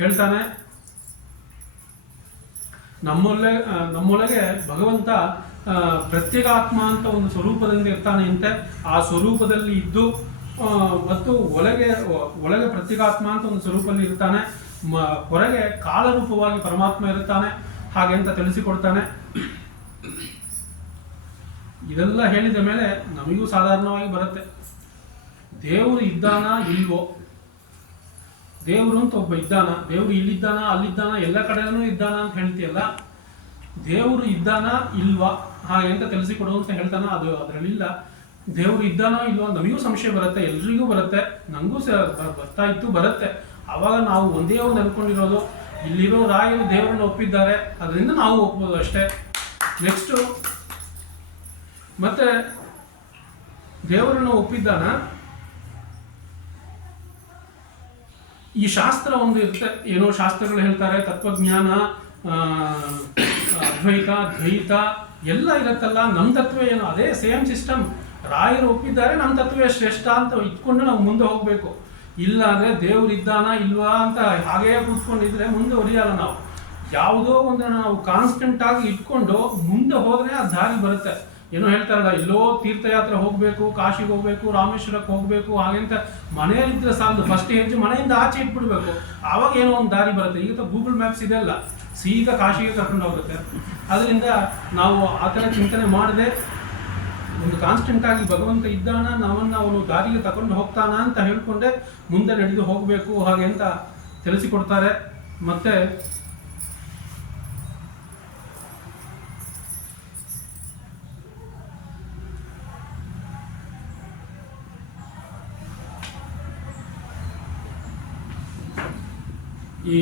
ಹೇಳ್ತಾನೆ. ನಮ್ಮೊಳಗೆ ಭಗವಂತ ಪ್ರತ್ಯೇಕಾತ್ಮ ಅಂತ ಒಂದು ಸ್ವರೂಪದಿಂದ ಇರ್ತಾನೆ ಅಂತೆ. ಆ ಸ್ವರೂಪದಲ್ಲಿ ಇದ್ದು ಮತ್ತು ಒಳಗೆ ಪ್ರತ್ಯೇಕಾತ್ಮ ಅಂತ ಒಂದು ಸ್ವರೂಪದಲ್ಲಿ ಇರ್ತಾನೆ, ಹೊರಗೆ ಕಾಲರೂಪವಾಗಿ ಪರಮಾತ್ಮ ಇರ್ತಾನೆ ಹಾಗೆ ಅಂತ ತಿಳಿಸಿಕೊಡ್ತಾನೆ. ಇದೆಲ್ಲ ಹೇಳಿದ ಮೇಲೆ ನಮಗೂ ಸಾಧಾರಣವಾಗಿ ಬರುತ್ತೆ, ದೇವರು ಇದ್ದಾನ ಇಲ್ವೋ, ದೇವರು ಅಂತ ಒಬ್ಬ ಇದ್ದಾನ, ದೇವರು ಇಲ್ಲಿದ್ದಾನ ಅಲ್ಲಿದ್ದಾನ ಎಲ್ಲ ಕಡೆನೂ ಇದ್ದಾನ ಅಂತ ಹೇಳ್ತೀಯಲ್ಲ, ದೇವರು ಇದ್ದಾನ ಇಲ್ವಾ ಹಾಗೆ ಅಂತ ತಿಳಿಸಿಕೊಡು ಅಂತ ಹೇಳ್ತಾನ. ಅದು ಅದರಲ್ಲಿಲ್ಲ. ದೇವರು ಇದ್ದಾನೋ ಇಲ್ವೋ ನಮಗೂ ಸಂಶಯ ಬರುತ್ತೆ, ಎಲ್ರಿಗೂ ಬರುತ್ತೆ, ನನಗೂ ಬರ್ತಾ ಇತ್ತು ಬರುತ್ತೆ. ಆವಾಗ ನಾವು ಒಂದೇ ಒಂದು ಅನ್ಕೊಂಡಿರೋದು, ಇಲ್ಲಿರೋ ರಾಯರು ದೇವರನ್ನು ಒಪ್ಪಿದ್ದಾರೆ, ಅದರಿಂದ ನಾವು ಒಪ್ಬೋದು ಅಷ್ಟೇ. ನೆಕ್ಸ್ಟು ಮತ್ತೆ ದೇವರನ್ನು ಒಪ್ಪಿದ್ದಾನ, ಈ ಶಾಸ್ತ್ರ ಒಂದು ಇರುತ್ತೆ, ಏನೋ ಶಾಸ್ತ್ರಗಳು ಹೇಳ್ತಾರೆ, ತತ್ವಜ್ಞಾನ, ಅದ್ವೈತ, ದ್ವೈತ ಎಲ್ಲ ಇರುತ್ತಲ್ಲ. ನಮ್ಮ ತತ್ವ ಏನು, ಅದೇ ಸೇಮ್ ಸಿಸ್ಟಮ್. ರಾಯರು ಒಪ್ಪಿದ್ದಾರೆ, ನಮ್ಮ ತತ್ವವೇ ಶ್ರೇಷ್ಠ ಅಂತ ಇಟ್ಕೊಂಡು ನಾವು ಮುಂದೆ ಹೋಗಬೇಕು. ಇಲ್ಲ ಅಂದರೆ ದೇವ್ರು ಇದ್ದಾನ ಇಲ್ವಾ ಅಂತ ಹಾಗೇ ಕೂತ್ಕೊಂಡಿದ್ರೆ ಮುಂದೆ ಹೊಡೆಯಲ್ಲ. ನಾವು ಯಾವುದೋ ಒಂದನ್ನು ನಾವು ಕಾನ್ಸ್ಟೆಂಟ್ ಆಗಿ ಇಟ್ಕೊಂಡು ಮುಂದೆ ಹೋದರೆ ಆ ದಾರಿ ಬರುತ್ತೆ. ಏನೋ ಹೇಳ್ತಾರಲ್ಲ, ಎಲ್ಲೋ ತೀರ್ಥಯಾತ್ರೆ ಹೋಗಬೇಕು, ಕಾಶಿಗೆ ಹೋಗಬೇಕು, ರಾಮೇಶ್ವರಕ್ಕೆ ಹೋಗಬೇಕು, ಹಾಗೆಂತ ಮನೆಯಲ್ಲಿದ್ದರೆ ಸಾಲದು, ಫಸ್ಟ್ ಹೆಜ್ಜೆ ಮನೆಯಿಂದ ಆಚೆ ಇಟ್ಬಿಡ್ಬೇಕು, ಆವಾಗ ಏನೋ ಒಂದು ದಾರಿ ಬರುತ್ತೆ. ಈಗ ಗೂಗಲ್ ಮ್ಯಾಪ್ಸ್ ಇದೆಲ್ಲ ಸೀದಾ ಕಾಶಿಗೆ ಕರ್ಕೊಂಡು ಹೋಗುತ್ತೆ. ಅದರಿಂದ ನಾವು ಆ ಥರ ಚಿಂತನೆ ಮಾಡದೆ ಒಂದು ಕಾನ್ಸ್ಟೆಂಟ್ ಆಗಿ ಭಗವಂತ ಇದ್ದಾನ, ನಾವನ್ನು ಅವನು ದಾರಿಗೆ ತಗೊಂಡು ಹೋಗ್ತಾನ ಅಂತ ಹೇಳ್ಕೊಂಡೆ ಮುಂದೆ ನಡೆದು ಹೋಗಬೇಕು ಹಾಗೆ ಅಂತ ತಿಳಿಸಿಕೊಡ್ತಾರೆ. ಮತ್ತೆ ಈ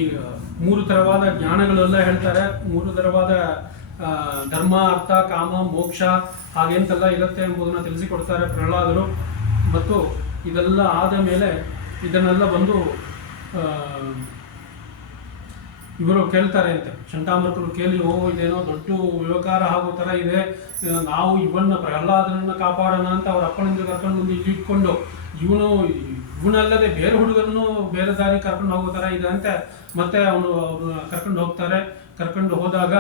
3 ಥರವಾದ ಜ್ಞಾನಗಳೆಲ್ಲ ಹೇಳ್ತಾರೆ. 3 ಥರವಾದ ಧರ್ಮ, ಅರ್ಥ, ಕಾಮ, ಮೋಕ್ಷ ಹಾಗೆಂತೆಲ್ಲ ಇರುತ್ತೆ ಎಂಬುದನ್ನು ತಿಳಿಸಿಕೊಡ್ತಾರೆ ಪ್ರಹ್ಲಾದರು. ಮತ್ತು ಇದೆಲ್ಲ ಆದ ಮೇಲೆ ಇದನ್ನೆಲ್ಲ ಬಂದು ಇವರು ಕೇಳ್ತಾರೆ ಅಂತೆ, ಶಂಟಾಮೃತರು ಕೇಳಿ, ಇದೇನೋ ದೊಡ್ಡ ವ್ಯವಕಾರ ಆಗೋ ಥರ ಇದೆ, ನಾವು ಇವನ್ನ ಪ್ರಹ್ಲಾದನನ್ನು ಕಾಪಾಡೋಣ ಅಂತ ಅವ್ರ ಅಪ್ಪನಿಂದ ಕರ್ಕೊಂಡು ಬಂದು ಇಲ್ಲಿ ಇಟ್ಕೊಂಡು ಇವನಲ್ಲದೆ ಬೇರೆ ಹುಡುಗರನ್ನು ಬೇರೆ ದಾರಿ ಕರ್ಕೊಂಡು ಹೋಗೋ ಥರ ಇದೆ ಅಂತ ಮತ್ತೆ ಅವರು ಕರ್ಕೊಂಡು ಹೋಗ್ತಾರೆ. ಕರ್ಕೊಂಡು ಹೋದಾಗ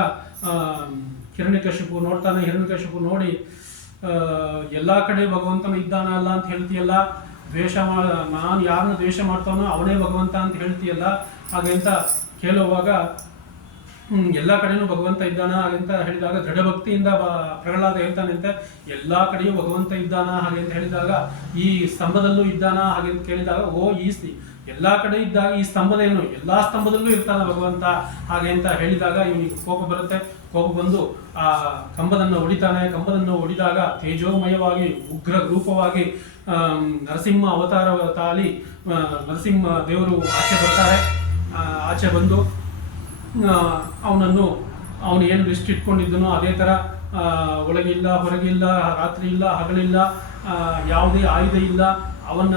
ಹಿರಣ್ಯಕಶಿಪು ನೋಡ್ತಾನೆ. ಹಿರಣ್ಯಕಶಿಪು ನೋಡಿ, ಎಲ್ಲ ಕಡೆ ಭಗವಂತನ ಇದ್ದಾನ ಅಲ್ಲ ಅಂತ ಹೇಳ್ತೀಯಲ್ಲ, ನಾನು ಯಾರನ್ನ ದ್ವೇಷ ಮಾಡ್ತಾನೋ ಅವನೇ ಭಗವಂತ ಅಂತ ಹೇಳ್ತೀಯಲ್ಲ ಹಾಗೆ ಅಂತ ಕೇಳುವಾಗ, ಎಲ್ಲ ಕಡೆಯೂ ಭಗವಂತ ಇದ್ದಾನ ಹಾಗೆಂತ ಹೇಳಿದಾಗ ದೃಢಭಕ್ತಿಯಿಂದ ಪ್ರಹ್ಲಾದ ಹೇಳ್ತಾನಂತೆ, ಎಲ್ಲ ಕಡೆಯೂ ಭಗವಂತ ಇದ್ದಾನ ಹಾಗೆ ಅಂತ ಹೇಳಿದಾಗ, ಈ ಸ್ತಂಭದಲ್ಲೂ ಇದ್ದಾನ ಹಾಗೆ ಅಂತ ಕೇಳಿದಾಗ, ಎಲ್ಲ ಕಡೆ ಇದ್ದಾಗ ಈ ಸ್ತಂಭದೇನು, ಎಲ್ಲ ಸ್ತಂಭದಲ್ಲೂ ಇರ್ತಾನ ಭಗವಂತ ಹಾಗೆ ಅಂತ ಹೇಳಿದಾಗ ಇವನಿಗೆ ಕೋಪ ಬರುತ್ತೆ. ಕೋಪ ಬಂದು ಆ ಕಂಬದನ್ನು ಹೊಡಿತಾನೆ. ಕಂಬದನ್ನು ಹೊಡಿದಾಗ ತೇಜೋಮಯವಾಗಿ ಉಗ್ರ ರೂಪವಾಗಿ ನರಸಿಂಹ ಅವತಾರ ತಾಳಿ ನರಸಿಂಹ ದೇವರು ಆಚೆ ಬರ್ತಾರೆ. ಆಚೆ ಬಂದು ಅವನು ಏನು ಲಿಸ್ಟ್ ಇಟ್ಕೊಂಡಿದ್ದನೋ ಅದೇ ಥರ ಒಳಗಿಲ್ಲ ಹೊರಗಿಲ್ಲ, ರಾತ್ರಿ ಇಲ್ಲ ಹಗಲಿಲ್ಲ, ಯಾವುದೇ ಆಯುಧ ಇಲ್ಲ, ಅವನ್ನ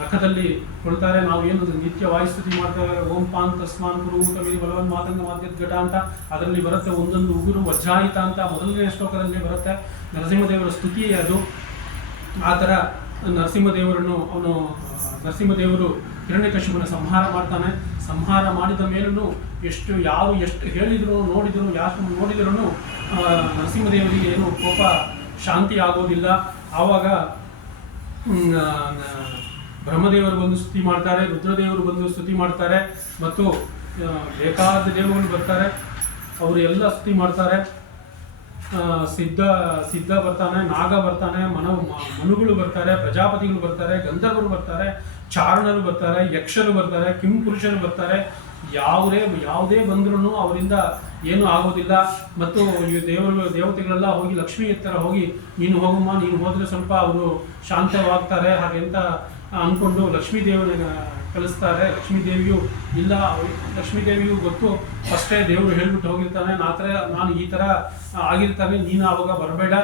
ನಖದಲ್ಲಿ ಕೊಳ್ತಾರೆ. ನಾವು ಏನು ನಿತ್ಯ ವಾಯುಸ್ತುತಿ ಮಾಡ್ತೇವೆ, ಓಂ ಪಾನ್ ತಸ್ಮಾನ್ ಗುರು ಕವಿ ಬಲವನ್ ಮಾತಂಗ ಮಾಧ್ಯದ ಘಟ ಅಂತ ಅದರಲ್ಲಿ ಬರುತ್ತೆ. ಒಂದೊಂದು ಉಗುರು ವಜ್ರಾಯಿತ ಅಂತ ಮೊದಲನೇ ಶ್ಲೋಕದಲ್ಲಿ ಬರುತ್ತೆ. ನರಸಿಂಹದೇವರ ಸ್ತುತಿ ಅದು. ಆ ಥರ ನರಸಿಂಹದೇವರು ಹಿರಣ್ಯಕಶಿಪುನ ಸಂಹಾರ ಮಾಡ್ತಾನೆ. ಸಂಹಾರ ಮಾಡಿದ ಮೇಲೂ ಎಷ್ಟು ಹೇಳಿದ್ರು ನೋಡಿದ್ರು ನರಸಿಂಹದೇವರಿಗೆ ಏನು ಕೋಪ ಶಾಂತಿ ಆಗೋದಿಲ್ಲ. ಆವಾಗ ಬ್ರಹ್ಮದೇವರು ಬಂದು ಸ್ತುತಿ ಮಾಡ್ತಾರೆ, ರುದ್ರದೇವರು ಬಂದು ಸ್ತುತಿ ಮಾಡ್ತಾರೆ, ಮತ್ತು ಬೇಕಾದ ದೇವರುಗಳು ಬರ್ತಾರೆ, ಅವರು ಎಲ್ಲ ಸ್ತುತಿ ಮಾಡ್ತಾರೆ. ಸಿದ್ಧ ಬರ್ತಾನೆ, ನಾಗ ಬರ್ತಾನೆ, ಮನುಗಳು ಬರ್ತಾರೆ, ಪ್ರಜಾಪತಿಗಳು ಬರ್ತಾರೆ, ಗಂಧರ್ವರು ಬರ್ತಾರೆ, ಚಾರಣರು ಬರ್ತಾರೆ, ಯಕ್ಷರು ಬರ್ತಾರೆ, ಕಿಂಪುರುಷರು ಬರ್ತಾರೆ. ಯಾವುದೇ ಬಂದ್ರೂ ಅವರಿಂದ ಏನೂ ಆಗೋದಿಲ್ಲ. ಮತ್ತು ಈ ದೇವತೆಗಳೆಲ್ಲ ಹೋಗಿ ಲಕ್ಷ್ಮೀ ಹತ್ತಿರ ಹೋಗಿ, ನೀನು ಹೋಗಮ್ಮ, ನೀನು ಹೋದರೆ ಸ್ವಲ್ಪ ಅವರು ಶಾಂತವಾಗ್ತಾರೆ ಹಾಗೆ ಅಂತ ಅಂದ್ಕೊಂಡು ಲಕ್ಷ್ಮೀ ದೇವರನ್ನ ಕಳಿಸ್ತಾರೆ. ಲಕ್ಷ್ಮೀ ದೇವಿಯು ಗೊತ್ತು, ಫಸ್ಟೇ ದೇವರು ಹೇಳ್ಬಿಟ್ಟು ಹೋಗಿರ್ತಾನೆ, ನಾನು ಈ ಥರ ಆಗಿರ್ತಾನೆ, ನೀನು ಆವಾಗ ಬರಬೇಡ,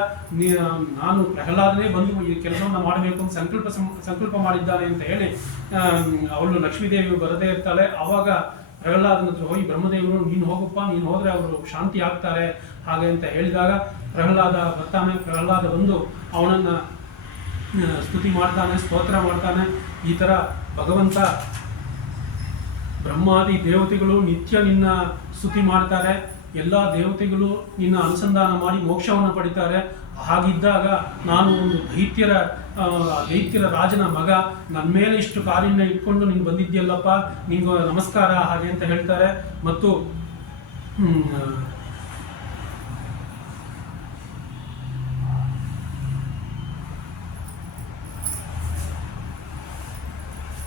ನಾನು ಪ್ರಹ್ಲಾದನೇ ಬಂದು ಈ ಕೆಲಸವನ್ನು ಮಾಡಬೇಕು ಅಂತ ಸಂಕಲ್ಪ ಮಾಡಿದ್ದಾನೆ ಅಂತ ಹೇಳಿ ಅವಳು ಲಕ್ಷ್ಮೀ ದೇವಿಯು ಬರದೇ ಇರ್ತಾಳೆ. ಆವಾಗ ಪ್ರಹ್ಲಾದನ ಹತ್ರ ಹೋಗಿ ಬ್ರಹ್ಮದೇವರು, ನೀನು ಹೋಗಪ್ಪ, ನೀನು ಹೋದರೆ ಅವರು ಶಾಂತಿ ಆಗ್ತಾರೆ ಹಾಗೆ ಅಂತ ಹೇಳಿದಾಗ ಪ್ರಹ್ಲಾದ ಬರ್ತಾನೆ. ಪ್ರಹ್ಲಾದ ಬಂದು ಅವನನ್ನು ಸ್ತುತಿ ಮಾಡ್ತಾನೆ, ಸ್ತೋತ್ರ ಮಾಡ್ತಾನೆ. ಈ ಥರ ಭಗವಂತ ಬ್ರಹ್ಮಾದಿ ದೇವತೆಗಳು ನಿತ್ಯ ನಿನ್ನ ಸ್ತುತಿ ಮಾಡ್ತಾರೆ, ಎಲ್ಲ ದೇವತೆಗಳು ನಿನ್ನ ಅನುಸಂಧಾನ ಮಾಡಿ ಮೋಕ್ಷವನ್ನು ಪಡಿತಾರೆ. ಹಾಗಿದ್ದಾಗ ನಾನು ಒಂದು ದೈತ್ಯರ ರಾಜನ ಮಗ, ನನ್ನ ಮೇಲೆ ಇಷ್ಟು ಕಾರಿನ ಇಟ್ಕೊಂಡು ನೀನು ಬಂದಿದ್ಯಲ್ಲಪ್ಪ, ನಿಂಗೆ ನಮಸ್ಕಾರ ಹಾಗೆ ಅಂತ ಹೇಳ್ತಾರೆ. ಮತ್ತು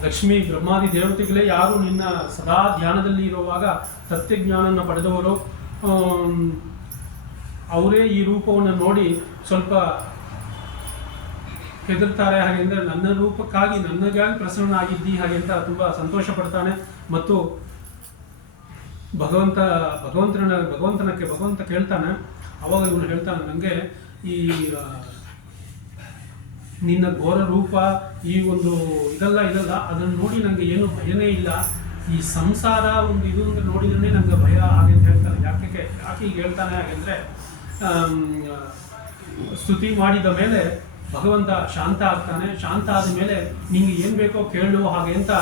ಲಕ್ಷ್ಮೀ ಬ್ರಹ್ಮಾದಿ ದೇವತೆಗಳೇ ಯಾರು ನಿನ್ನ ಸದಾ ಧ್ಯಾನದಲ್ಲಿ ಇರುವಾಗ ತತ್ವಜ್ಞಾನವನ್ನು ಪಡೆದವರು, ಅವರೇ ಈ ರೂಪವನ್ನು ನೋಡಿ ಸ್ವಲ್ಪ ಹೆದರ್ತಾರೆ. ಹಾಗೆಂದರೆ ನನ್ನ ರೂಪಕ್ಕಾಗಿ ನನಗಾಗಿ ಪ್ರಸನ್ನನಾಗಿದ್ದಿ ಹಾಗೆ ಅಂತ ತುಂಬ ಸಂತೋಷ ಪಡ್ತಾನೆ. ಮತ್ತು ಭಗವಂತ ಕೇಳ್ತಾನೆ. ಅವಾಗ ಇವನು ಹೇಳ್ತಾನೆ, ನನಗೆ ಈ ನಿನ್ನ ಘೋರ ರೂಪ, ಈ ಒಂದು ಇದಲ್ಲ ಅದನ್ನು ನೋಡಿ ನನಗೆ ಏನು ಭಯನೇ ಇಲ್ಲ. ಈ ಸಂಸಾರ ಒಂದು ಇದು ಅಂತ ನೋಡಿದ್ರೆ ನನಗೆ ಭಯ ಹಾಗೆ ಅಂತ ಹೇಳ್ತಾನೆ. ಯಾಕೆ ಈಗ ಹೇಳ್ತಾನೆ ಹಾಗೆಂದರೆ, ಸ್ತುತಿ ಮಾಡಿದ ಮೇಲೆ ಭಗವಂತ ಶಾಂತ ಆಗ್ತಾನೆ. ಶಾಂತ ಆದ ಮೇಲೆ ನಿಂಗೆ ಏನು ಬೇಕೋ ಕೇಳು ಹಾಗೆ ಅಂತ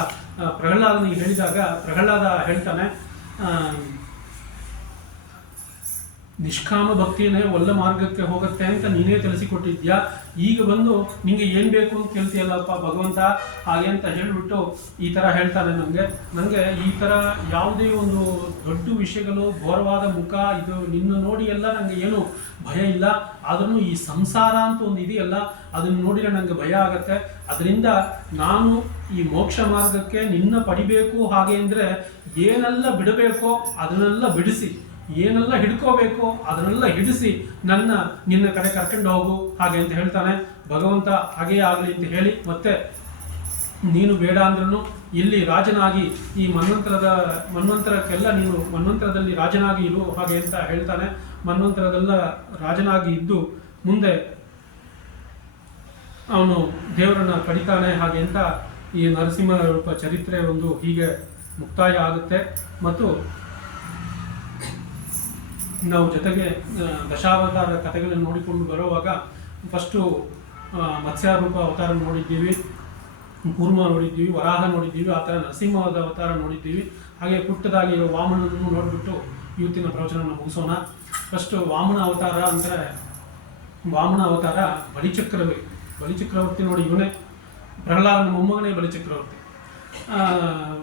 ಪ್ರಹ್ಲಾದನಿಗೆ ಹೇಳಿದಾಗ ಪ್ರಹ್ಲಾದ ಹೇಳ್ತಾನೆ, ನಿಷ್ಕಾಮ ಭಕ್ತಿಯೇ ಒಳ್ಳೆ ಮಾರ್ಗಕ್ಕೆ ಹೋಗುತ್ತೆ ಅಂತ ನೀನೇ ತಿಳಿಸಿಕೊಟ್ಟಿದ್ಯಾ. ಈಗ ಬಂದು ನಿಂಗೆ ಏನು ಬೇಕು ಅಂತ ಕೇಳ್ತೀಯಲ್ಲಪ್ಪ ಭಗವಂತ ಹಾಗೆ ಅಂತ ಹೇಳಿಬಿಟ್ಟು ಈ ಥರ ಹೇಳ್ತಾನೆ. ನನಗೆ ಈ ಥರ ಯಾವುದೇ ಒಂದು ದೊಡ್ಡ ವಿಷಯಗಳು, ಘೋರವಾದ ಮುಖ, ಇದು ನಿನ್ನ ನೋಡಿ ಎಲ್ಲ ನನಗೆ ಏನು ಭಯ ಇಲ್ಲ. ಆದ್ರೂ ಈ ಸಂಸಾರ ಅಂತ ಒಂದು ಇದೆಯಲ್ಲ, ಅದನ್ನು ನೋಡಿದರೆ ನನಗೆ ಭಯ ಆಗುತ್ತೆ. ಅದರಿಂದ ನಾನು ಈ ಮೋಕ್ಷ ಮಾರ್ಗಕ್ಕೆ ನಿನ್ನ ಪಡಿಬೇಕು ಹಾಗೆ ಅಂದರೆ ಏನೆಲ್ಲ ಬಿಡಬೇಕೋ ಅದನ್ನೆಲ್ಲ ಬಿಡಿಸಿ, ಏನೆಲ್ಲ ಹಿಡ್ಕೋಬೇಕು ಅದನ್ನೆಲ್ಲ ಹಿಡಿಸಿ ನಿನ್ನ ಕಡೆ ಕರ್ಕೊಂಡು ಹೋಗು ಹಾಗೆ ಅಂತ ಹೇಳ್ತಾನೆ. ಭಗವಂತ ಹಾಗೇ ಆಗಲಿ ಅಂತ ಹೇಳಿ, ಮತ್ತೆ ನೀನು ಬೇಡ ಅಂದ್ರೂ ಇಲ್ಲಿ ರಾಜನಾಗಿ ಈ ಮನ್ವಂತರಕ್ಕೆಲ್ಲ ನೀನು ಮನ್ವಂತರದಲ್ಲಿ ರಾಜನಾಗಿ ಇರು ಹಾಗೆ ಅಂತ ಹೇಳ್ತಾನೆ. ಮನ್ವಂತರದೆಲ್ಲ ರಾಜನಾಗಿ ಇದ್ದು ಮುಂದೆ ಅವನು ದೇವರನ್ನ ಕಡಿತಾನೆ ಹಾಗೆ ಅಂತ ಈ ನರಸಿಂಹ ರೂಪ ಚರಿತ್ರೆ ಒಂದು ಹೀಗೆ ಮುಕ್ತಾಯ ಆಗುತ್ತೆ. ಮತ್ತು ನಾವು ಜೊತೆಗೆ ದಶಾವತಾರ ಕಥೆಗಳನ್ನು ನೋಡಿಕೊಂಡು ಬರುವಾಗ ಫಸ್ಟು ಮತ್ಸ್ಯಾರೂಪ ಅವತಾರ ನೋಡಿದ್ದೀವಿ, ಕೂರ್ಮ ನೋಡಿದ್ದೀವಿ, ವರಾಹ ನೋಡಿದ್ದೀವಿ, ಆ ಥರ ನರಸಿಂಹದ ಅವತಾರ ನೋಡಿದ್ದೀವಿ. ಹಾಗೆ ಪುಟ್ಟದಾಗಿ ವಾಮನನ್ನು ನೋಡಿಬಿಟ್ಟು ಇವತ್ತಿನ ಪ್ರವಚನವನ್ನು ಮುಗಿಸೋಣ. ಫಸ್ಟು ವಾಮನ ಅವತಾರ ಬಲಿಚಕ್ರವರ್ತಿ ನೋಡಿ, ಇವನೇ ಪ್ರಹ್ಲಾದನ ಮೊಮ್ಮಗನೇ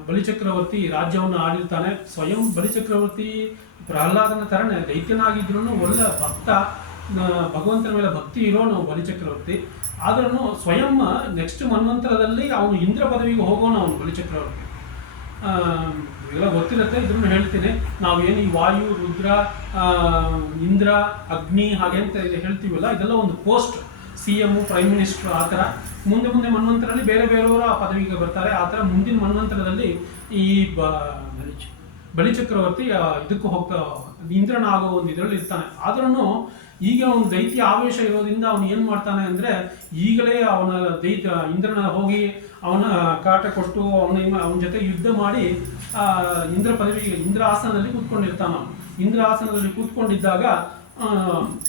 ಬಲಿಚಕ್ರವರ್ತಿ ರಾಜ್ಯವನ್ನು ಆಳಿರ್ತಾನೆ. ಸ್ವಯಂ ಬಲಿಚಕ್ರವರ್ತಿ ಪ್ರಹ್ಲಾದನ ಥರನೇ ದೈತ್ಯನಾಗಿದ್ರೂ ಒಳ್ಳೆ ಭಕ್ತ, ಭಗವಂತನ ಮೇಲೆ ಭಕ್ತಿ ಇರೋನು ಬಲಿಚಕ್ರವರ್ತಿ. ಆದ್ರೂ ಸ್ವಯಂ ನೆಕ್ಸ್ಟ್ ಮನ್ವಂತರದಲ್ಲಿ ಅವನು ಇಂದ್ರ ಪದವಿಗೆ ಹೋಗೋನು ಅವನು ಬಲಿಚಕ್ರವರ್ತಿ. ಇದೆಲ್ಲ ಗೊತ್ತಿರುತ್ತೆ, ಇದನ್ನು ಹೇಳ್ತೀನಿ. ನಾವೇನು ಈ ವಾಯು, ರುದ್ರ, ಇಂದ್ರ, ಅಗ್ನಿ ಹಾಗೆ ಅಂತ ಹೇಳ್ತೀವಲ್ಲ, ಇದೆಲ್ಲ ಒಂದು ಪೋಸ್ಟ್, CM, ಪ್ರೈಮ್ ಮಿನಿಸ್ಟರ್, ಆ ಥರ ಮುಂದೆ ಮನ್ವಂತರಲ್ಲಿ ಬೇರೆಯವರು ಆ ಪದವಿಗೆ ಬರ್ತಾರೆ. ಆ ಥರ ಮುಂದಿನ ಮನ್ವಂತರದಲ್ಲಿ ಈ ಬಲಿಚಕ್ರವರ್ತಿ ಇದಕ್ಕೂ ಇಂದ್ರನ ಆಗೋ ಒಂದು ಇದರಲ್ಲಿ ಇರ್ತಾನೆ. ಆದ್ರೂ ಈಗ ಅವನ ದೈತ್ಯ ಆವೇಶ ಇರೋದ್ರಿಂದ ಅವನು ಏನು ಮಾಡ್ತಾನೆ ಅಂದರೆ, ಈಗಲೇ ಅವನ ಇಂದ್ರನ ಹೋಗಿ ಅವನ ಕಾಟ ಕೊಟ್ಟು ಅವನ ಜೊತೆ ಯುದ್ಧ ಮಾಡಿ ಇಂದ್ರ ಆಸನದಲ್ಲಿ ಕೂತ್ಕೊಂಡಿರ್ತಾನೆ. ಇಂದ್ರ ಆಸನದಲ್ಲಿ ಕೂತ್ಕೊಂಡಿದ್ದಾಗ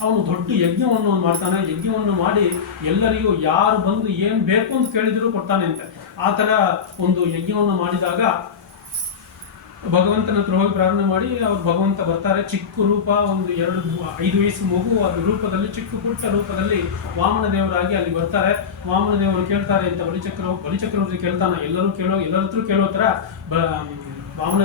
ಅವನು ದೊಡ್ಡ ಯಜ್ಞವನ್ನು ಮಾಡ್ತಾನೆ. ಯಜ್ಞವನ್ನು ಮಾಡಿ ಎಲ್ಲರಿಗೂ ಯಾರು ಬಂದು ಏನು ಬೇಕು ಅಂತ ಕೇಳಿದ್ರು ಕೊಡ್ತಾನೆ ಅಂತ. ಆ ಥರ ಒಂದು ಯಜ್ಞವನ್ನು ಮಾಡಿದಾಗ ಭಗವಂತನ ಹತ್ರ ಹೋಗಿ ಪ್ರಾರ್ಥನೆ ಮಾಡಿ ಅವ್ರು ಭಗವಂತ ಬರ್ತಾರೆ. ಚಿಕ್ಕ ರೂಪ, ಒಂದು 5 ವಯಸ್ಸು ಮಗು, ಅದು ರೂಪದಲ್ಲಿ ಚಿಕ್ಕ ಪುಟ್ಟ ರೂಪದಲ್ಲಿ ವಾಮನ ದೇವರಾಗಿ ಅಲ್ಲಿ ಬರ್ತಾರೆ. ವಾಮನ ದೇವರು ಕೇಳ್ತಾರೆ ಅಂತ ಬಲಿಚಕ್ರವರ್ತಿ ಕೇಳ್ತಾನೆ. ಎಲ್ಲರ ಹತ್ರ ಕೇಳೋ ಥರ ವಾಮನ